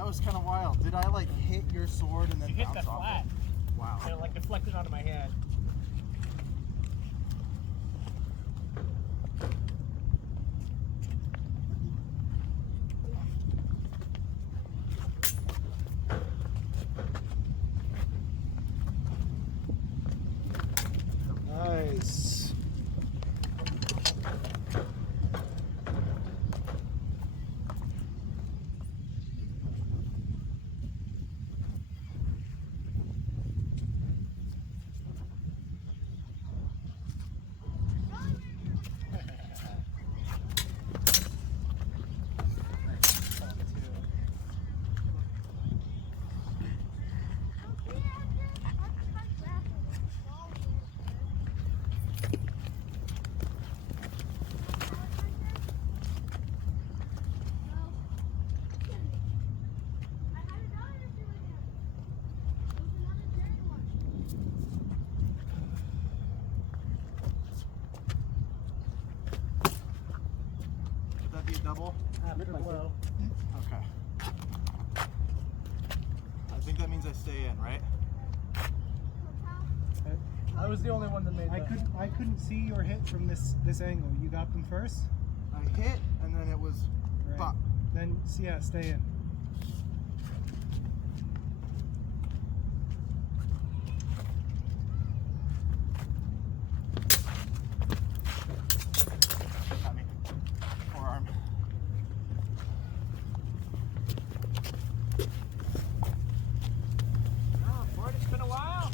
was kind of wild. Did I like hit your sword and then You hit bounce the off flat. it? Wow. And it like deflected onto my hand. Nice. Would that be a double? After blow. Okay. I think that means I stay in, right? I was the only one that made that. I couldn't see your hit from this angle. You got them first? I hit and then it was Right. pop. Then yeah, stay in. Got me. Forearm. Oh, boy, it's been a while.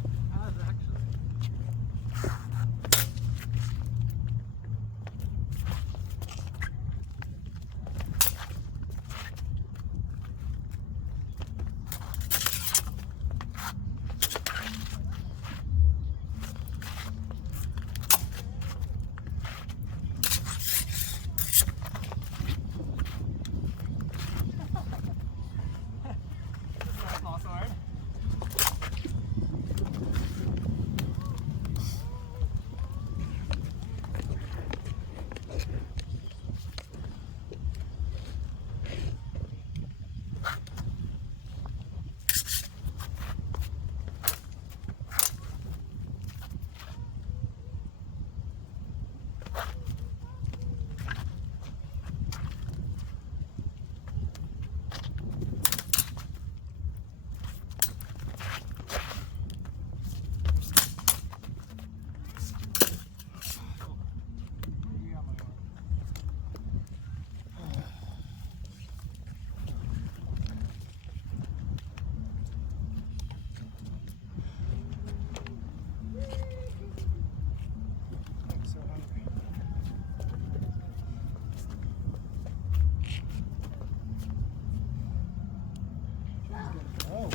I'm so hungry. Oh.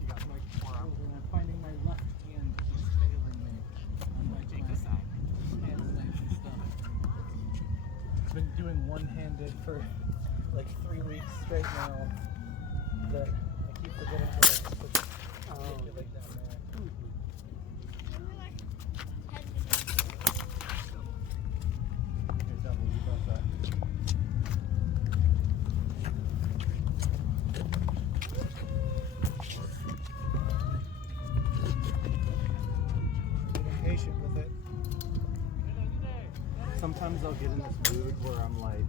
You got my forearm. I'm finding my left hand keeps failing me. I'm like, Take this out. handstands and stuff. I've been doing one-handed for like 3 weeks straight now. That I keep forgetting how to manipulate down there. Here, double, you got that. patient with it. Sometimes I'll get in this mood where I'm like,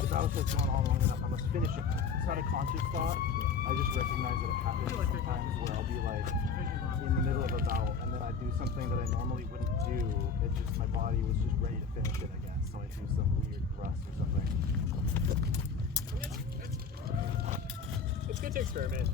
the battle set's going on long enough, I must finish it. It's not a conscious thought. I just recognize that it happens sometimes where I'll be like in the middle of a bout and then I do something that I normally wouldn't do. It just, my body was just ready to finish it, I guess. So I do some weird thrust or something. It's good to experiment.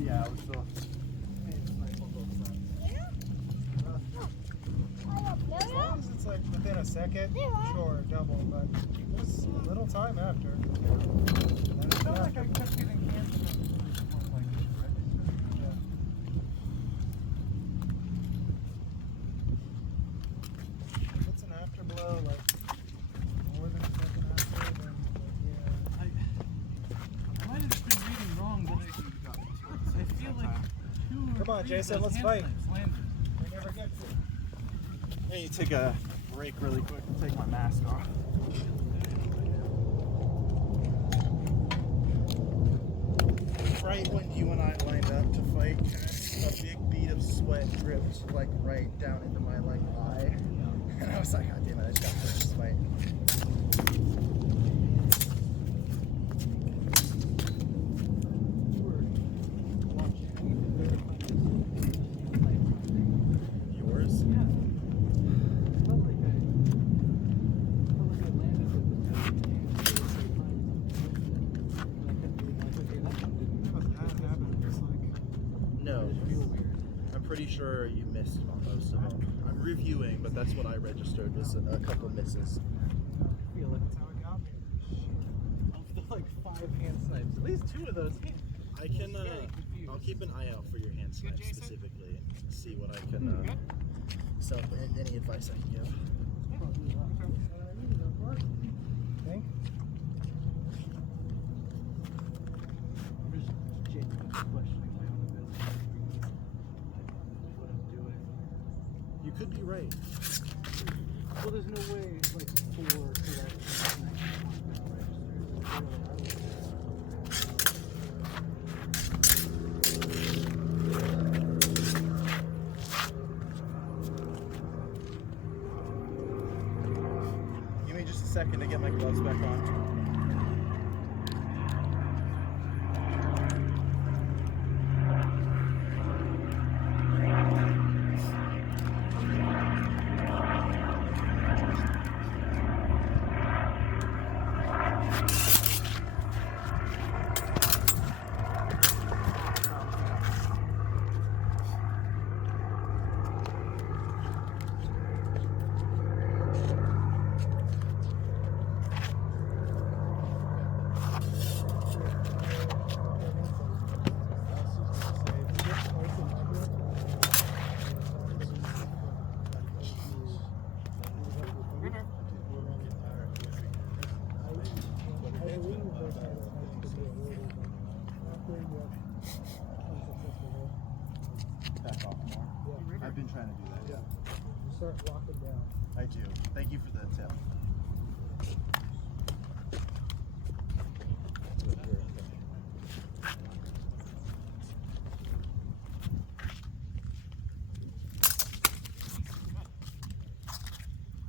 Yeah, I was still. As long as it's like within a second, sure, double, but it's a little time after. Then it's felt like I after. kept getting cancer messages like this, right? Yeah. If it's an afterblow, like more than a second after, then yeah. I might have been reading wrong, but I feel like two or Come on, three of Jason, those let's hand fight. snipes landed. We never get to. I need to take a break really quick and take my mask off. Right when you and I lined up to fight, a big bead of sweat dripped like right down into my like eye. And I was like, God damn it, I just got to finish this fight. Yours? Yeah. Felt like I landed with the No. I'm pretty sure you missed on most of them. I'm reviewing, but that's what I registered was a couple misses. feel it. That's how it got me. Of the like 5 hand snipes, at least 2 of those hit. I can, I'll keep an eye out for your hand snipes specifically. See what I can, any advice I can give. Think? I'm just genuinely questioning my own ability. What I'm doing. You could be right. Well, there's no way, like, 4 correct snipes registered. Give me just a second to get my gloves back on. Back off more. I've been trying to do that. Yeah. You start locking down. I do. Thank you for the tip.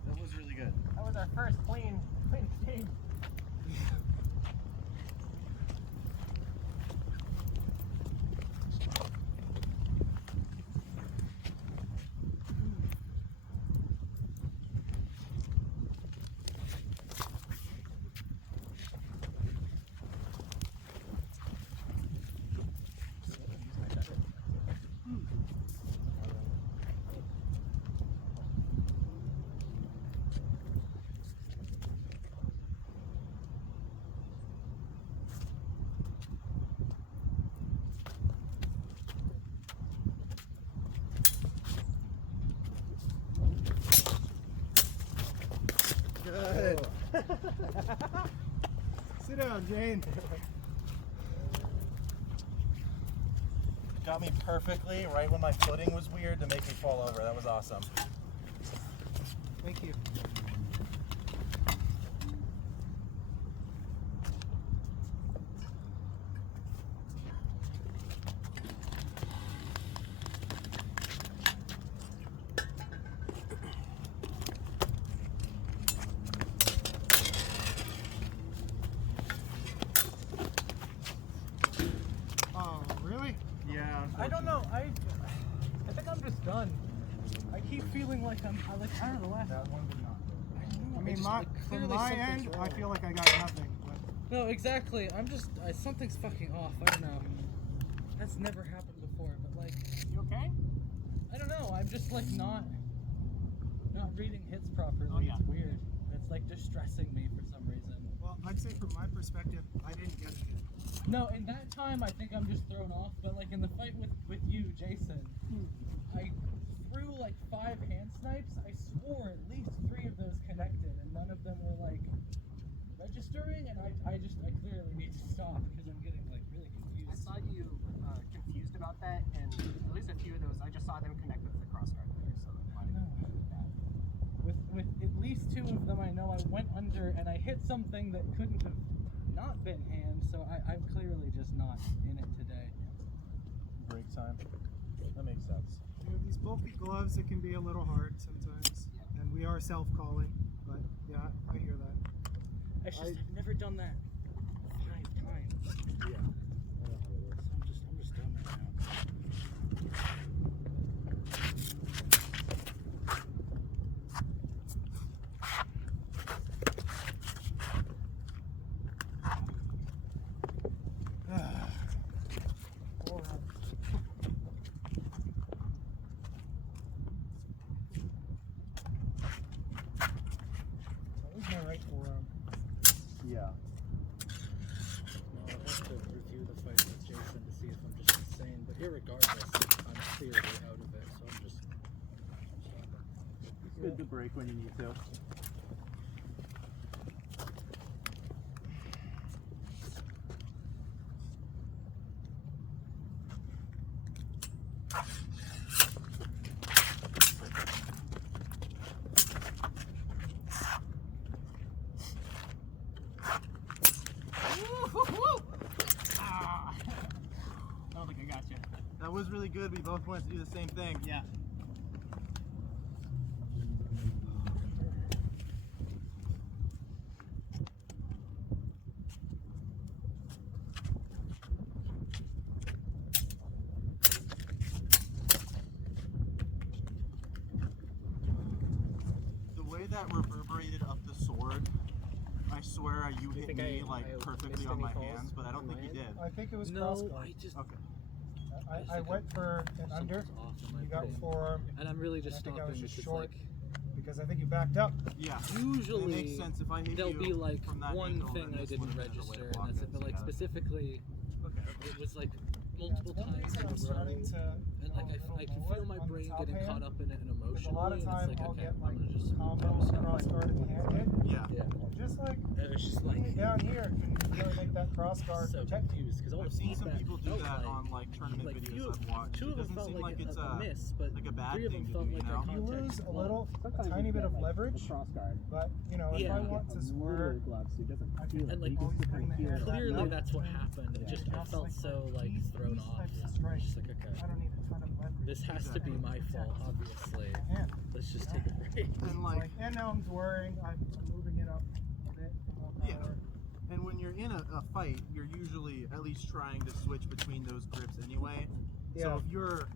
That was really good. That was our first clean game. Good. Sit down, Jane. Got me perfectly right when my footing was weird to make me fall over. That was awesome. Thank you. Oh, really? Yeah. I don't know. I think I'm just done. I keep feeling like I'm like I don't know. That one did not. I mean, from my end, I feel like I got nothing. But No, exactly. I'm just something's fucking off. I don't know. That's never happened before. But like, You okay? I don't know. I'm just like not reading hits properly. Oh, yeah. It's weird. It's like distressing me for some reason. well, I'd say from my perspective, I didn't get it. No, in that time I think I'm just thrown off. But like in the fight with you, Jason, I threw like 5 hand snipes. I swore at least 3 of those connected, and none of them were like registering. And I clearly need to stop because I'm getting like really I confused. saw you confused about that, and at least a few of those, I just saw them connect with the crossguard there, so it might have been that. With at least 2 of them, I know I went under and I hit something that couldn't have not been hand. So I'm clearly just not in it today. Break time. That makes sense. You know, these bulky gloves, it can be a little hard sometimes. And we are self-calling, but yeah, I hear that. It's just I've never done that 5 times. Yeah. I know how it is. I'm just done right now. That was my right forearm. Yeah. I'll have to review the fight with Jason to see if I'm just insane. But irregardless, I'm clearly out of it, so I'm just. It's good to break when you need to. I don't think I got you. That was really good. We both wanted to do the same thing. Yeah. The way that reverberated up the sword, I swear you hit think me I like perfectly missed on any my calls hands, but I don't on think my you end? did. I think it was No, crossguard. I just. Okay. I went for an under. Something's off in my You got brain. forearm And I'm really just I think I stopping was just because short. like because I think you backed up. Yeah. usually It makes sense if I hit there'll you be like from that one angle, thing then I this didn't would've been a way to register, and block that's it. it, But so like yeah. specifically, Okay. it was like Yeah, multiple it's one times reason in I'm a row, starting to and like go a I can little feel my more on the brain top getting hand, caught up in it and because emotionally, a lot of and time it's like I'll okay, get I'm like gonna just combos crossguard and hand hit. Yeah. yeah. Just like And it's just putting like it down here can really make that crossguard so protect you. confused because all I've the seen some feedback people do felt that like, on like tournament like videos I've watched. 2 It of them doesn't felt seem like like it's a miss, but like a bad 3 of thing them to felt do, like you a know? You context lose a blow. little, a Sometimes tiny you bit get, of like, leverage, the crossguard. but you know, if Yeah. I want to swerve, gloves, so it doesn't I feel can And, like, always bring the hand back Clearly up. that's what happened. It just I felt so like thrown these off. types of It's strikes, just like okay, I don't need a ton of leverage. this has to be my fault, obviously. Yeah. Let's just take a break. And It's like, and now I'm swearing, I'm moving it up a bit. More Yeah. power. and when you're in a fight, you're usually at least trying to switch between those grips anyway. So Yeah. if your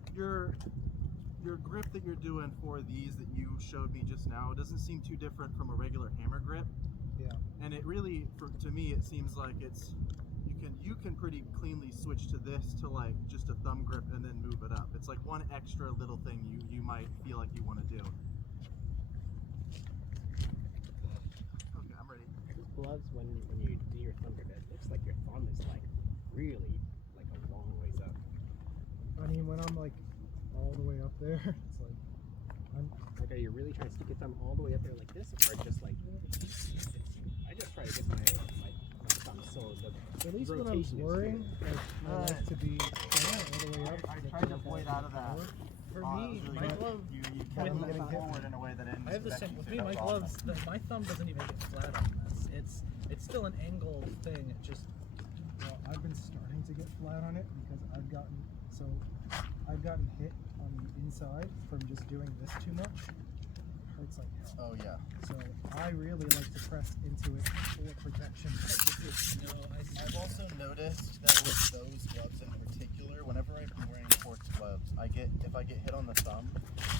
grip that you're doing for these that you showed me just now, it doesn't seem too different from a regular hammer grip. Yeah. And it really, to me, it seems like you can pretty cleanly switch to this to like just a thumb grip and then move it up. It's like one extra little thing you might feel like you want to do. Okay, I'm ready. These gloves, when you do your thumb grip, it looks like your thumb is like really like a long ways up. I mean, when I'm like all the way up there, it's like I'm Like are you really trying to stick your thumb all the way up there like this, or just like? I just try to get my thumb so the At least when I'm rotation is boring, good. I like to be all the way up. I tried to avoid out of that. For That me, was really my good. glove. You kind of with- move forward in a way that didn't I have the expect same you with to. me. That My was gloves, awesome. my thumb doesn't even get flat on this. It's still an angled thing. It just Well, I've been starting to get flat on it because I've gotten hit on the inside from just doing this too much. It hurts like hell. Oh yeah. So I really like to press into it for protection purposes. I've also noticed that with those gloves in particular, whenever I've been wearing sports gloves, if I get hit on the thumb,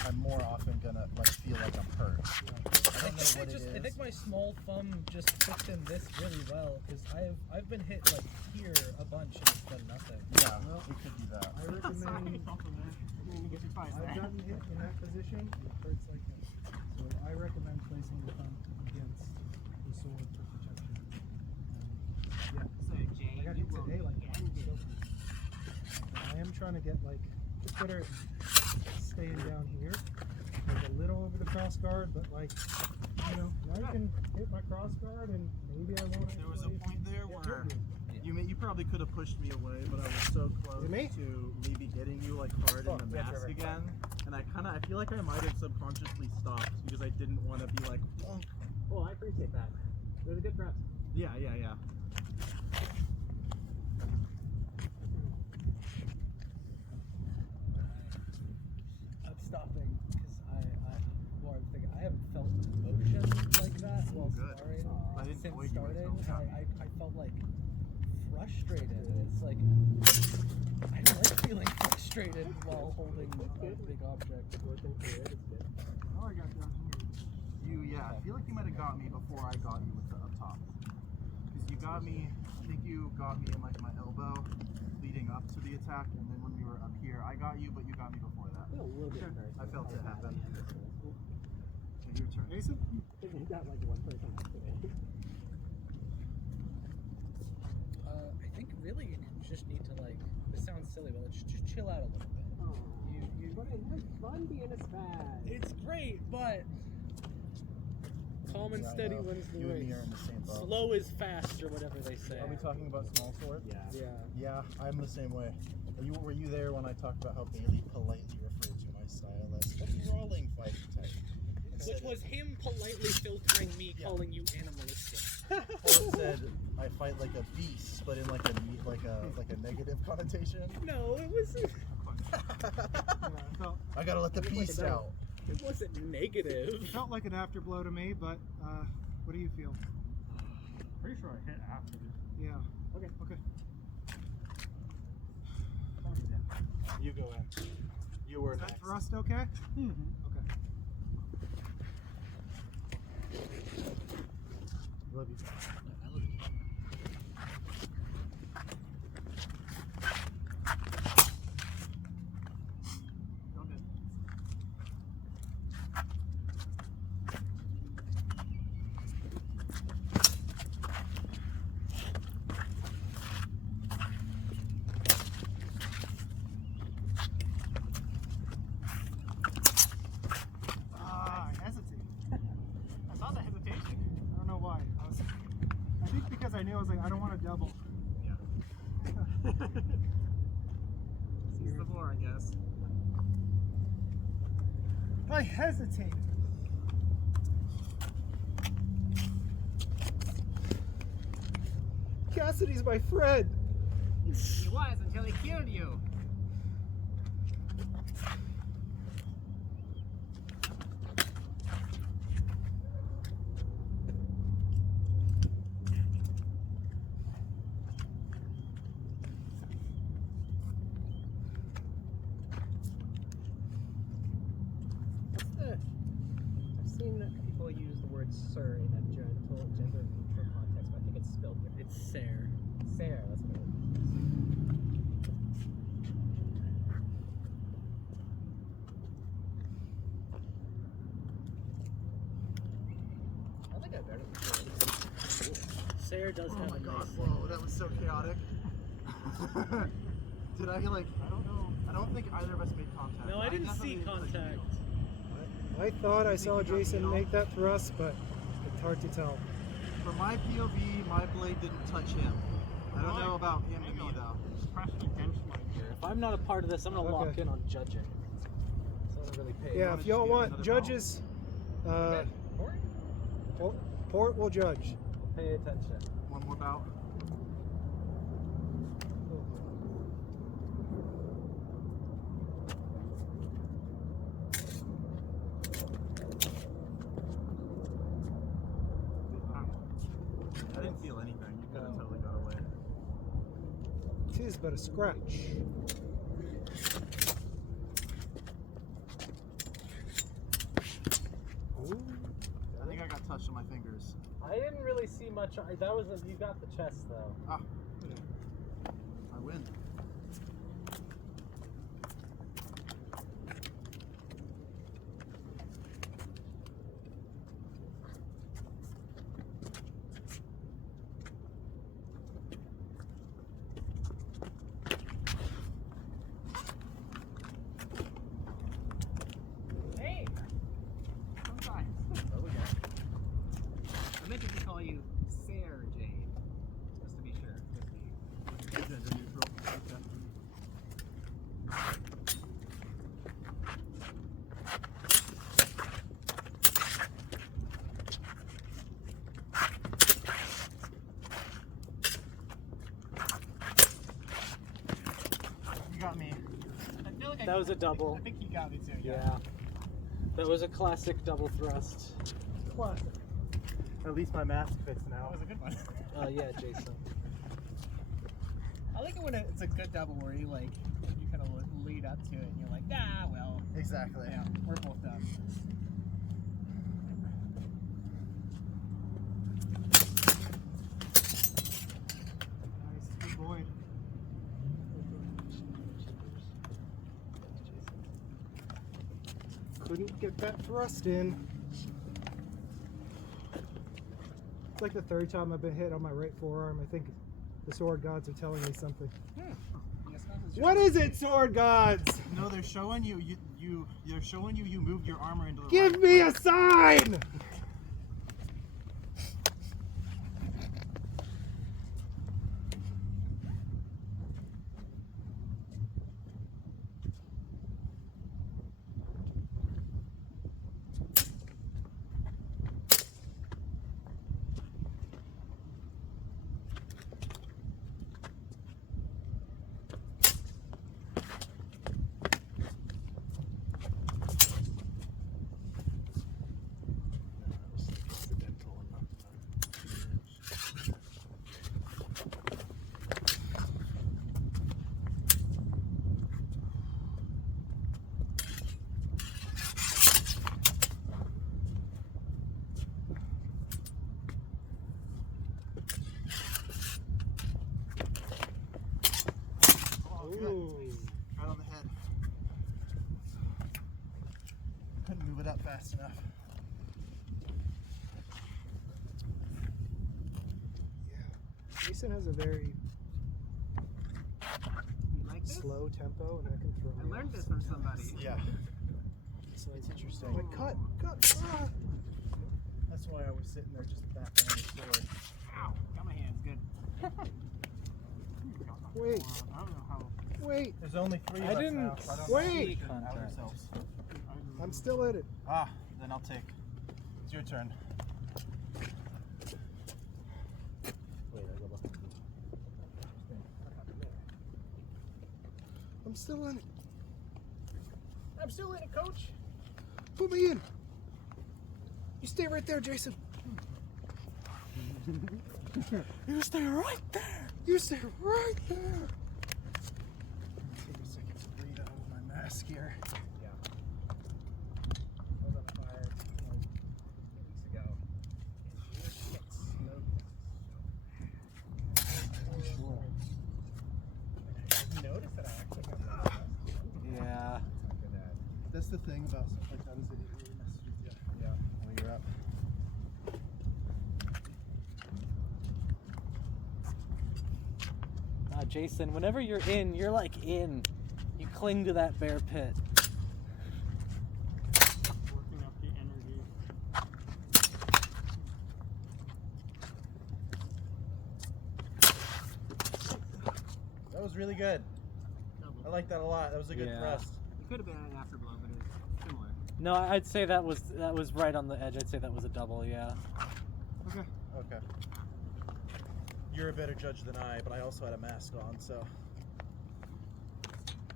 I'm more often gonna feel like I'm hurt. I don't know what it is. I think my small thumb just fits in this really well because I've been hit like here a bunch and it's done nothing. Yeah, Well, it could be that. I recommend. I've gotten hit in that position. It hurts like hell. So I recommend placing the thumb against the sword for protection. Yeah. So Jay, I got hit today like that. So I am trying to get like just better at staying down here, like a little over the cross guard, but like now you can hit my cross guard and maybe I won't. There was a point there get where hit. you probably could have pushed me away, but I was so close Is it me? to maybe getting you like hard in the mask again, and I feel like I might have subconsciously stopped because I didn't want to be like, oh, Oh, I appreciate that. They're the good reps. yeah. I'm stopping because I'm thinking I haven't felt emotion like that while good. sparring I didn't since avoid you starting. myself. I felt like frustrated. And it's like I don't like feeling frustrated while holding a big object. Oh, I got down here. I feel like you might have got me before I got you with the up top. Because you got me, I think you got me in like my elbow leading up to the attack, and then when we were up here, I got you, but you got me before that. A little bit embarrassed. I felt it happen. Okay, your turn. Mason? We got like one person today. I think really you just need to like. This sounds silly, but let's just chill out a little bit. But it has fun being a spaz. It's great, but calm and Yeah, I steady know. wins the You and me race. are in the same boat. Slow is fast, or whatever they say. Are we talking about small sword? Yeah. Yeah, I'm the same way. Were you there when I talked about how Bailey politely referred to my style as a brawling fighting type? Which was him politely filtering me, calling you animalistic. Paul said I fight like a beast, but in like a negative connotation. No, it wasn't. I gotta let the beast out. It wasn't negative. It felt like an afterblow to me, but what do you feel? Pretty sure I hit after this. Yeah. Okay. Okay. You go in. You were Is that next. thrust okay? Mm-hmm. Okay. Love you. I hesitate. I saw the hesitation. I don't know why. I think because I knew I was like, I don't want to double. Yeah. Seize the floor, I guess. I hesitated. Cassidy's my friend. He was until he killed you. I've seen people use the word sir in a gender neutral context, but I think it's spelled different. It's Sarah. Sarah, that's what it is. I think I've heard it before. Sarah does Oh have my a god, nice. whoa, that was so chaotic. Did I like, I don't know. I don't think either of us made contact. No, I didn't see definitely, like, contact. I I thought I saw Jason make that thrust, but it's hard to tell. From my POV, my blade didn't touch him. I don't know about him to me though. Pressed against my gear. If I'm not a part of this, I'm gonna lock Okay. in on judging. So I don't really pay. Yeah, wanna if y'all just do want another judges, Port will judge. Pay attention. One more bout. I didn't feel anything. You could have totally got away. 'Tis but a scratch. Ooh. I think I got touched on my fingers. I didn't really see much. That was you got the chest though. Ah. I win. Hey! Sometimes. I meant to just call you Sarah Jane. Just to be sure. Just to be. Gender neutral. Okay. You got me. I feel like That was a double. I think he got me too. Yeah. That was a classic double thrust. Classic. At least my mask fits That now. was a good one. Yeah, Jason. I like it when it's a good double where you like you kind of lead up to it and you're like, ah, well, Exactly. yeah, we're both done. Nice, good boy. Couldn't get that thrust in. It's like the third time I've been hit on my right forearm. I think the sword gods are telling me something. What is it, sword gods? No, they're showing you. They're showing you. You moved your armor into the. Give right me place. a sign! Oh, good. Ooh. Right on the head. Couldn't move it up fast enough. Jason has a very You like this? slow tempo, and that can throw I me learned off this from sometimes. somebody. Yeah. So it's interesting. Like, cut! Ah. That's why I was sitting there just backing on the sword. Ow! Got my hands good. Wait, I don't know how. wait, There's only 3 of I us didn't now, so I don't wait! know. Out ourselves. I'm still in it. Ah, then I'll take. It's your turn. I'm still in it. I'm still in it, coach. Put me in. You stay right there, Jason. You stay right there. You stay right there. Take a second to breathe out of my mask here. Yeah. I was on fire like 2 weeks ago. And shit smoked. I noticed that I actually got Yeah. That's the thing about stuff like that is it really messes with you. Yeah. When you're up. Jason, whenever you're in, you're like in. You cling to that bear pit. Working up was really good. I like that a lot. That was a good Yeah. It thrust. could have been an afterblow, but it was similar. No, I'd say that was right on the edge. I'd say that was a double. Yeah. Okay. Okay. You're a better judge than I, but I also had a mask on, so.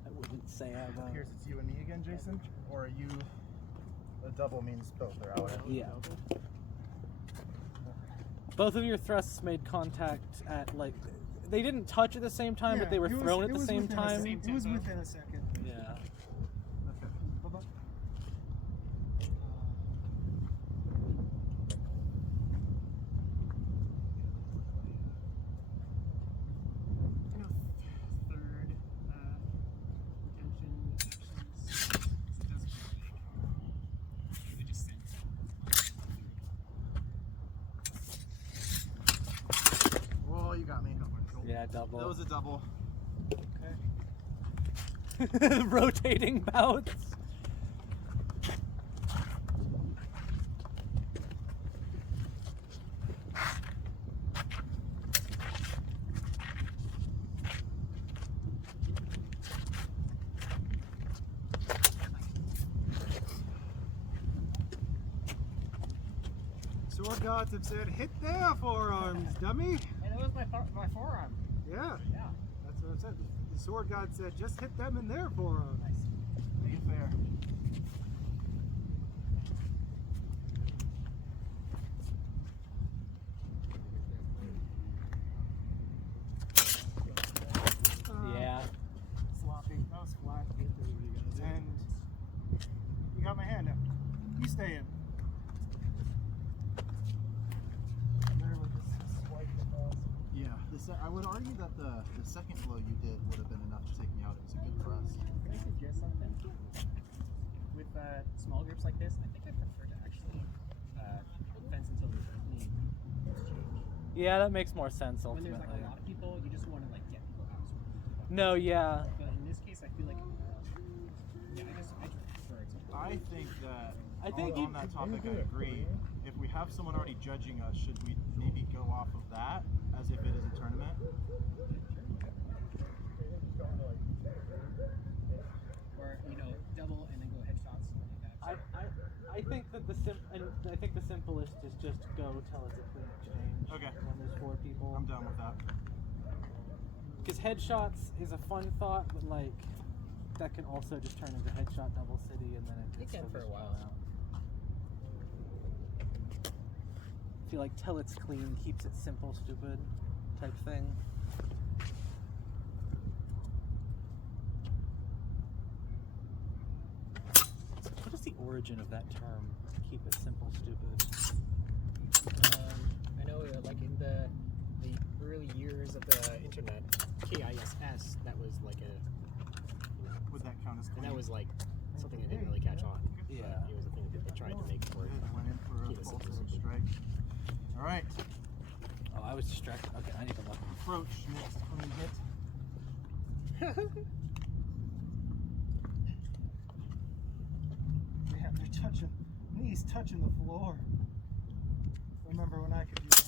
I wouldn't say I It was. appears it's you and me again, Jason? Or are you... A double means both are out. Yeah. Both of your thrusts made contact at like they didn't touch at the same time, but they were thrown at the same time. It was within a second. Yeah. Okay. Bye-bye. Kind of third redemption actions. It does feel like they just sent Whoa, you got me. Yeah, double. That was a double. Rotating bouts. Sword gods have said, hit their forearms, dummy. And it was my forearm. Yeah, Yeah. that's what I said. The sword god said, just hit them in their forearms. Nice. Make it fair. Yeah. Sloppy. That was flat. And you got my hand up. You stay in. Yeah. I would argue that the second blow you did would have been enough to take me out. It was a good thrust. Can I suggest something? With small groups like this, I think I prefer to actually fence until the clean exchange. Yeah, that makes more sense When there's ultimately. like a lot of people, you just want to like get people out. So No, yeah. but in this case, I feel like I prefer it. I think that I think on that topic I agree. If we have someone already judging us, should we maybe go off of that as if it is a tournament? Or double and then go headshots. Like that. I think that I think the simplest is just go till it's a clean exchange. Okay. When there's 4 people. I'm done with that. Because headshots is a fun thought, but like that can also just turn into headshot double city, and then It can still for a gets while. drawn out. I feel like till it's clean keeps it simple, stupid type thing. What is the origin of that term? Keep it simple, stupid. I know, like in the early years of the internet, KISS, that was like Would that count as and clean? that was like something that didn't really catch on. Yeah. But it was a thing that they tried to make for it. I went in for a Keep it false simple. strike. All right. Oh, I was distracted. Okay, I need to look. Approach next clean hit. Man, they're touching, knees touching the floor. Remember when I could do that?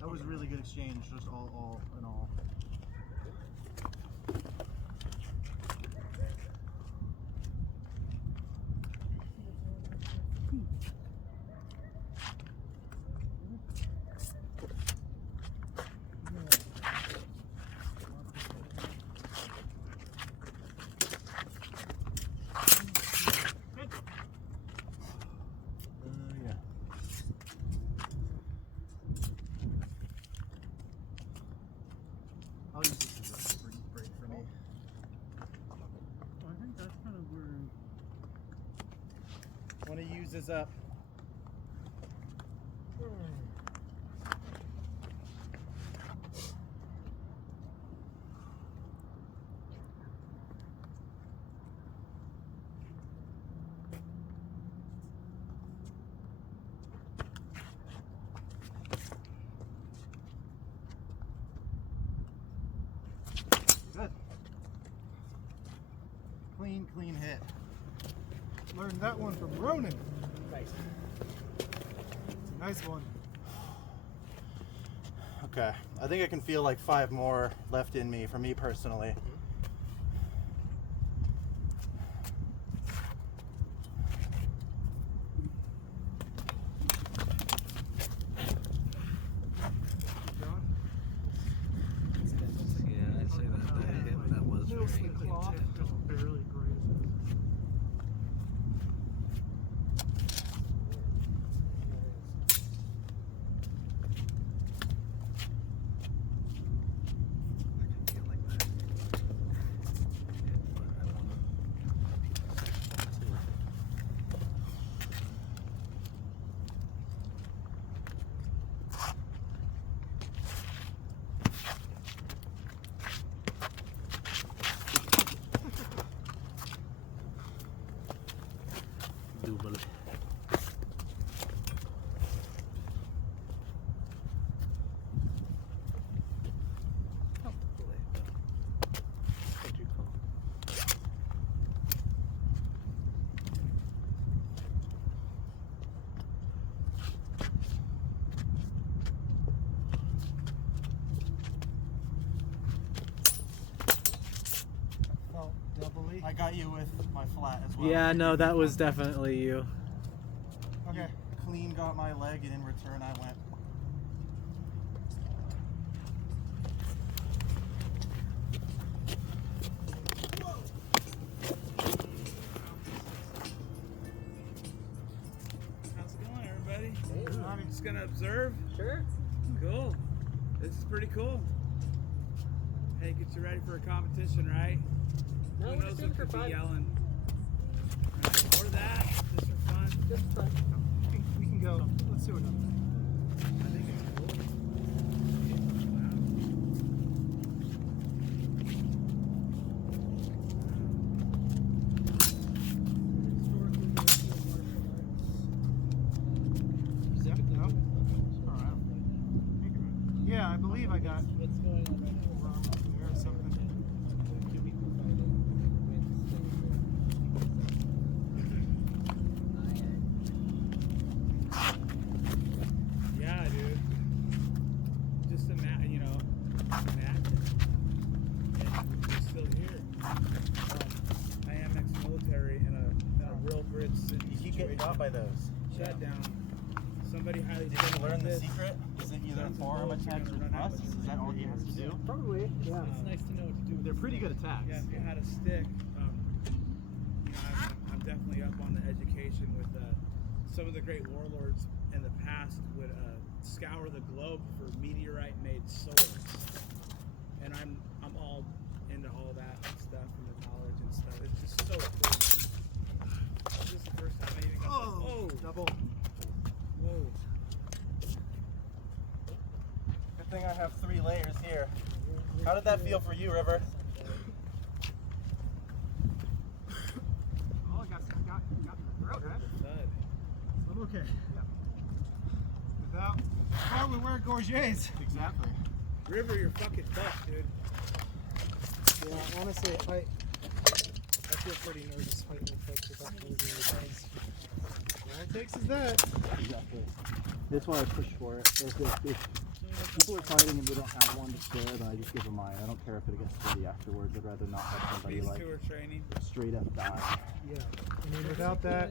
That was a really good exchange, just all in all. Yeah. I'll use this as a pretty break for me. I think that's kind of where. Want to use this up. Clean hit. Learned that one from Ronan. Nice. It's a nice one. Okay, I think I can feel like 5 more left in me for me personally. Yeah, I'd say that was very intense. Barely grazes. Double. What'd you call? Felt doubly. I got you with my flat as well. Yeah, no, that was definitely you. Okay. Clean got my leg, and in return I went. How's it going, everybody? I'm just gonna observe. Sure. Cool. This is pretty cool. Hey, get you ready for a competition, right? No, Who we're knows just doing what it for could be fun. yelling? Or that, just for fun. Just fun. We can go. Let's do another. I think it's cool. No? Yeah, I believe I got What's going on right now? forearm up there or something. Two people fighting. Yeah, dude. Just imagine, imagine. And we're still here. I am ex-military in a real grid You keep getting got by those. shutdown. Somebody highly Did you learn the this. secret? Is it either forearm attacks or thrusts? Is that all he has to do? Probably, yeah. It's nice to know what to do. They're pretty good attacks. Yeah, if you had a stick, I'm definitely up on the education with some of the great warlords in the past would scour the globe for meteorite-made swords, and I'm all into all that stuff and the knowledge and stuff. It's just so cool. This is the first time I even got. Oh, Double. whoa! Good thing I have 3 layers here. How did that feel for you, River? Oh, I got in the throat, right? Thud. I'm okay. Without, why we wear gorgets? Exactly. River, you're fucking tough, dude. Yeah, honestly, I feel pretty nervous fighting folks without gorgets. All it takes is that. Exactly. That's why I push for it. If people are fighting and we don't have one to spare, then I just give them mine. I don't care if it gets sweaty afterwards. I'd rather not have somebody These like two are training. straight up die. Yeah. I mean, without that.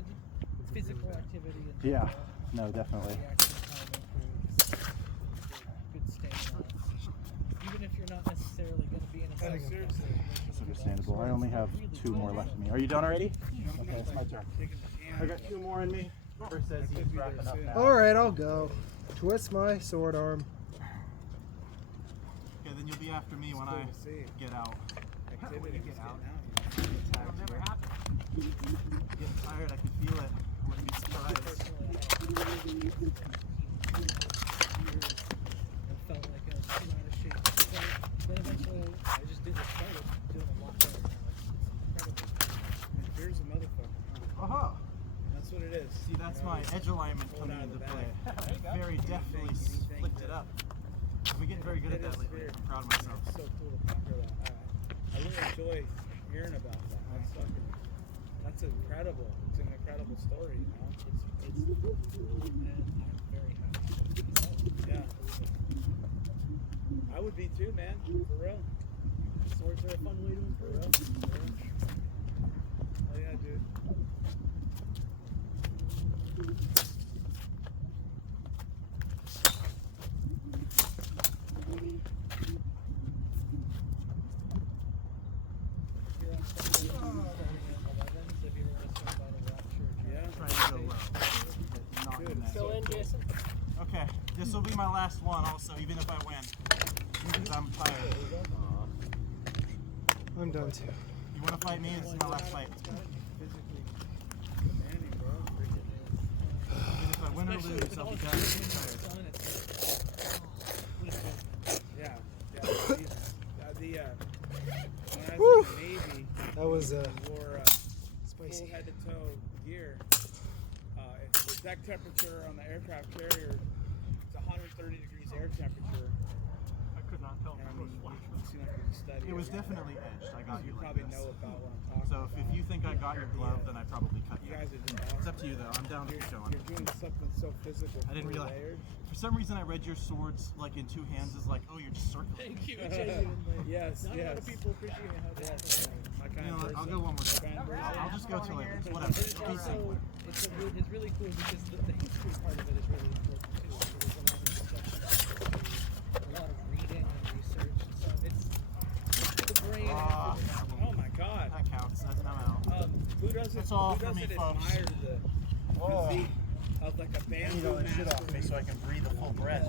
Physical activity. And Yeah. No, definitely. the action time improves. Good stamina. Even if you're not necessarily going to be in a fight. Seriously. That's understandable. I only have 2 more left in me. Are you done already? No, Okay, it's my turn. taking the I got 2 more in me. River says he's wrapping up now. Alright, I'll go. Twist my sword arm. Okay, then you'll be after me when I get out. activity. Get out. That'll never happen. Getting tired, I can feel it. I'm gonna be surprised. I felt like I was too out of shape to start. Then eventually, I just didn't start it. Doing a lot better now. It's incredible. Here's a motherfucker. Aha! That's what it is. See, that's my edge alignment Pull it coming out of into the play. bag. I very deftly flicked it up. I've been getting very good at that lately. I'm proud of myself. It's so cool to conquer that. I really enjoy hearing about that. That's fucking That's incredible. It's an incredible story, you know. And I'm very happy. Yeah. I would be too, man. For real. Swords are a fun way to improve. For real. Oh yeah, dude. Try to go low. Not in that. Go in, Jason. Okay, this will be my last one also, even if I win. Because I'm tired. I'm done too. You want to fight me? This is my last fight. Physically demanding, bro. Even if I win or lose, I'll be done. I'm tired. Yeah. Jesus. When I was in the Navy, That was we wore full spicy. head to toe gear. The deck temperature on the aircraft carrier is 130 degrees air temperature. I could not tell. And I mean, you seem like you study. It was definitely edged. I got You you like probably this. know about what I'm talking So about. if you think I got your glove, then I probably cut You you. guys are just It's awesome. up to you though. I'm down to You're, keep going. you're doing something so physical. I didn't fully realize. layered. For some reason, I read your swords like in two hands as like, oh, you're just circling. Thank you, genuinely. Yes, Not a lot yes. of people appreciate how Yes. My kind You know of what? I'll person. go one more time. My kind of person. I'll just go till it. Whatever. And it's It'll be also, simpler. it's really cool because the history part of it is really important too. So there's a lot of discussion about history, a lot of reading and research. So it's the brain. Ah, Oh my God. that counts. That's not out. Who doesn't? That's all who for me, doesn't folks. admire the physique of like a I bamboo need all this shit off master? me so I can breathe a full breath.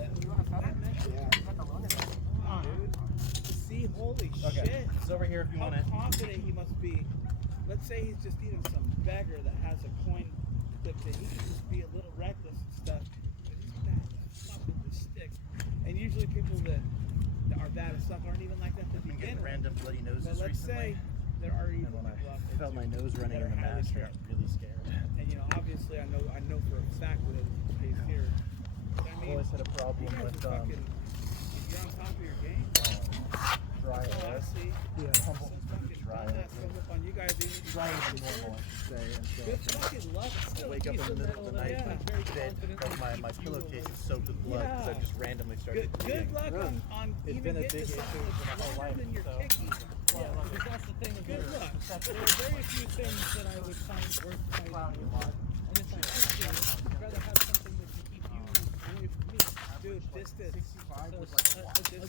See, holy Okay, shit. it's over here if you How want it. confident he must be. Let's say he's just even some beggar that has a coin that he can just be a little reckless and stuff. But he's bad as fuck with the stick. And usually people that are bad as stuff aren't even like that to I've been begin getting with. random bloody noses But let's recently. say there are even And when I people out there felt too my nose running that in the are highly mask, I got trained. really scared. And you know, obviously I know for a fact that it's the case here. But I I've mean, always had a problem you guys with are fucking, you're on top of your game. dry That's all I air. see. Yeah. Humble, Since fucking dry done air. that stuff up on you guys, even Drier than normal, I should say. And so good fucking luck. I wake up in the middle of the night, Yeah. my bed, my pillowcase is soaked with blood because I've just randomly started Good bleeding. luck on It's even been a getting big to issue something for my whole that's life, than your so- kick even. Yeah, because that's the thing. Good There luck. are very few things that I would find worth fighting over. And it's like, I'd rather have something that can keep you away from me. Dude, distance. 65 was So like a a lot. good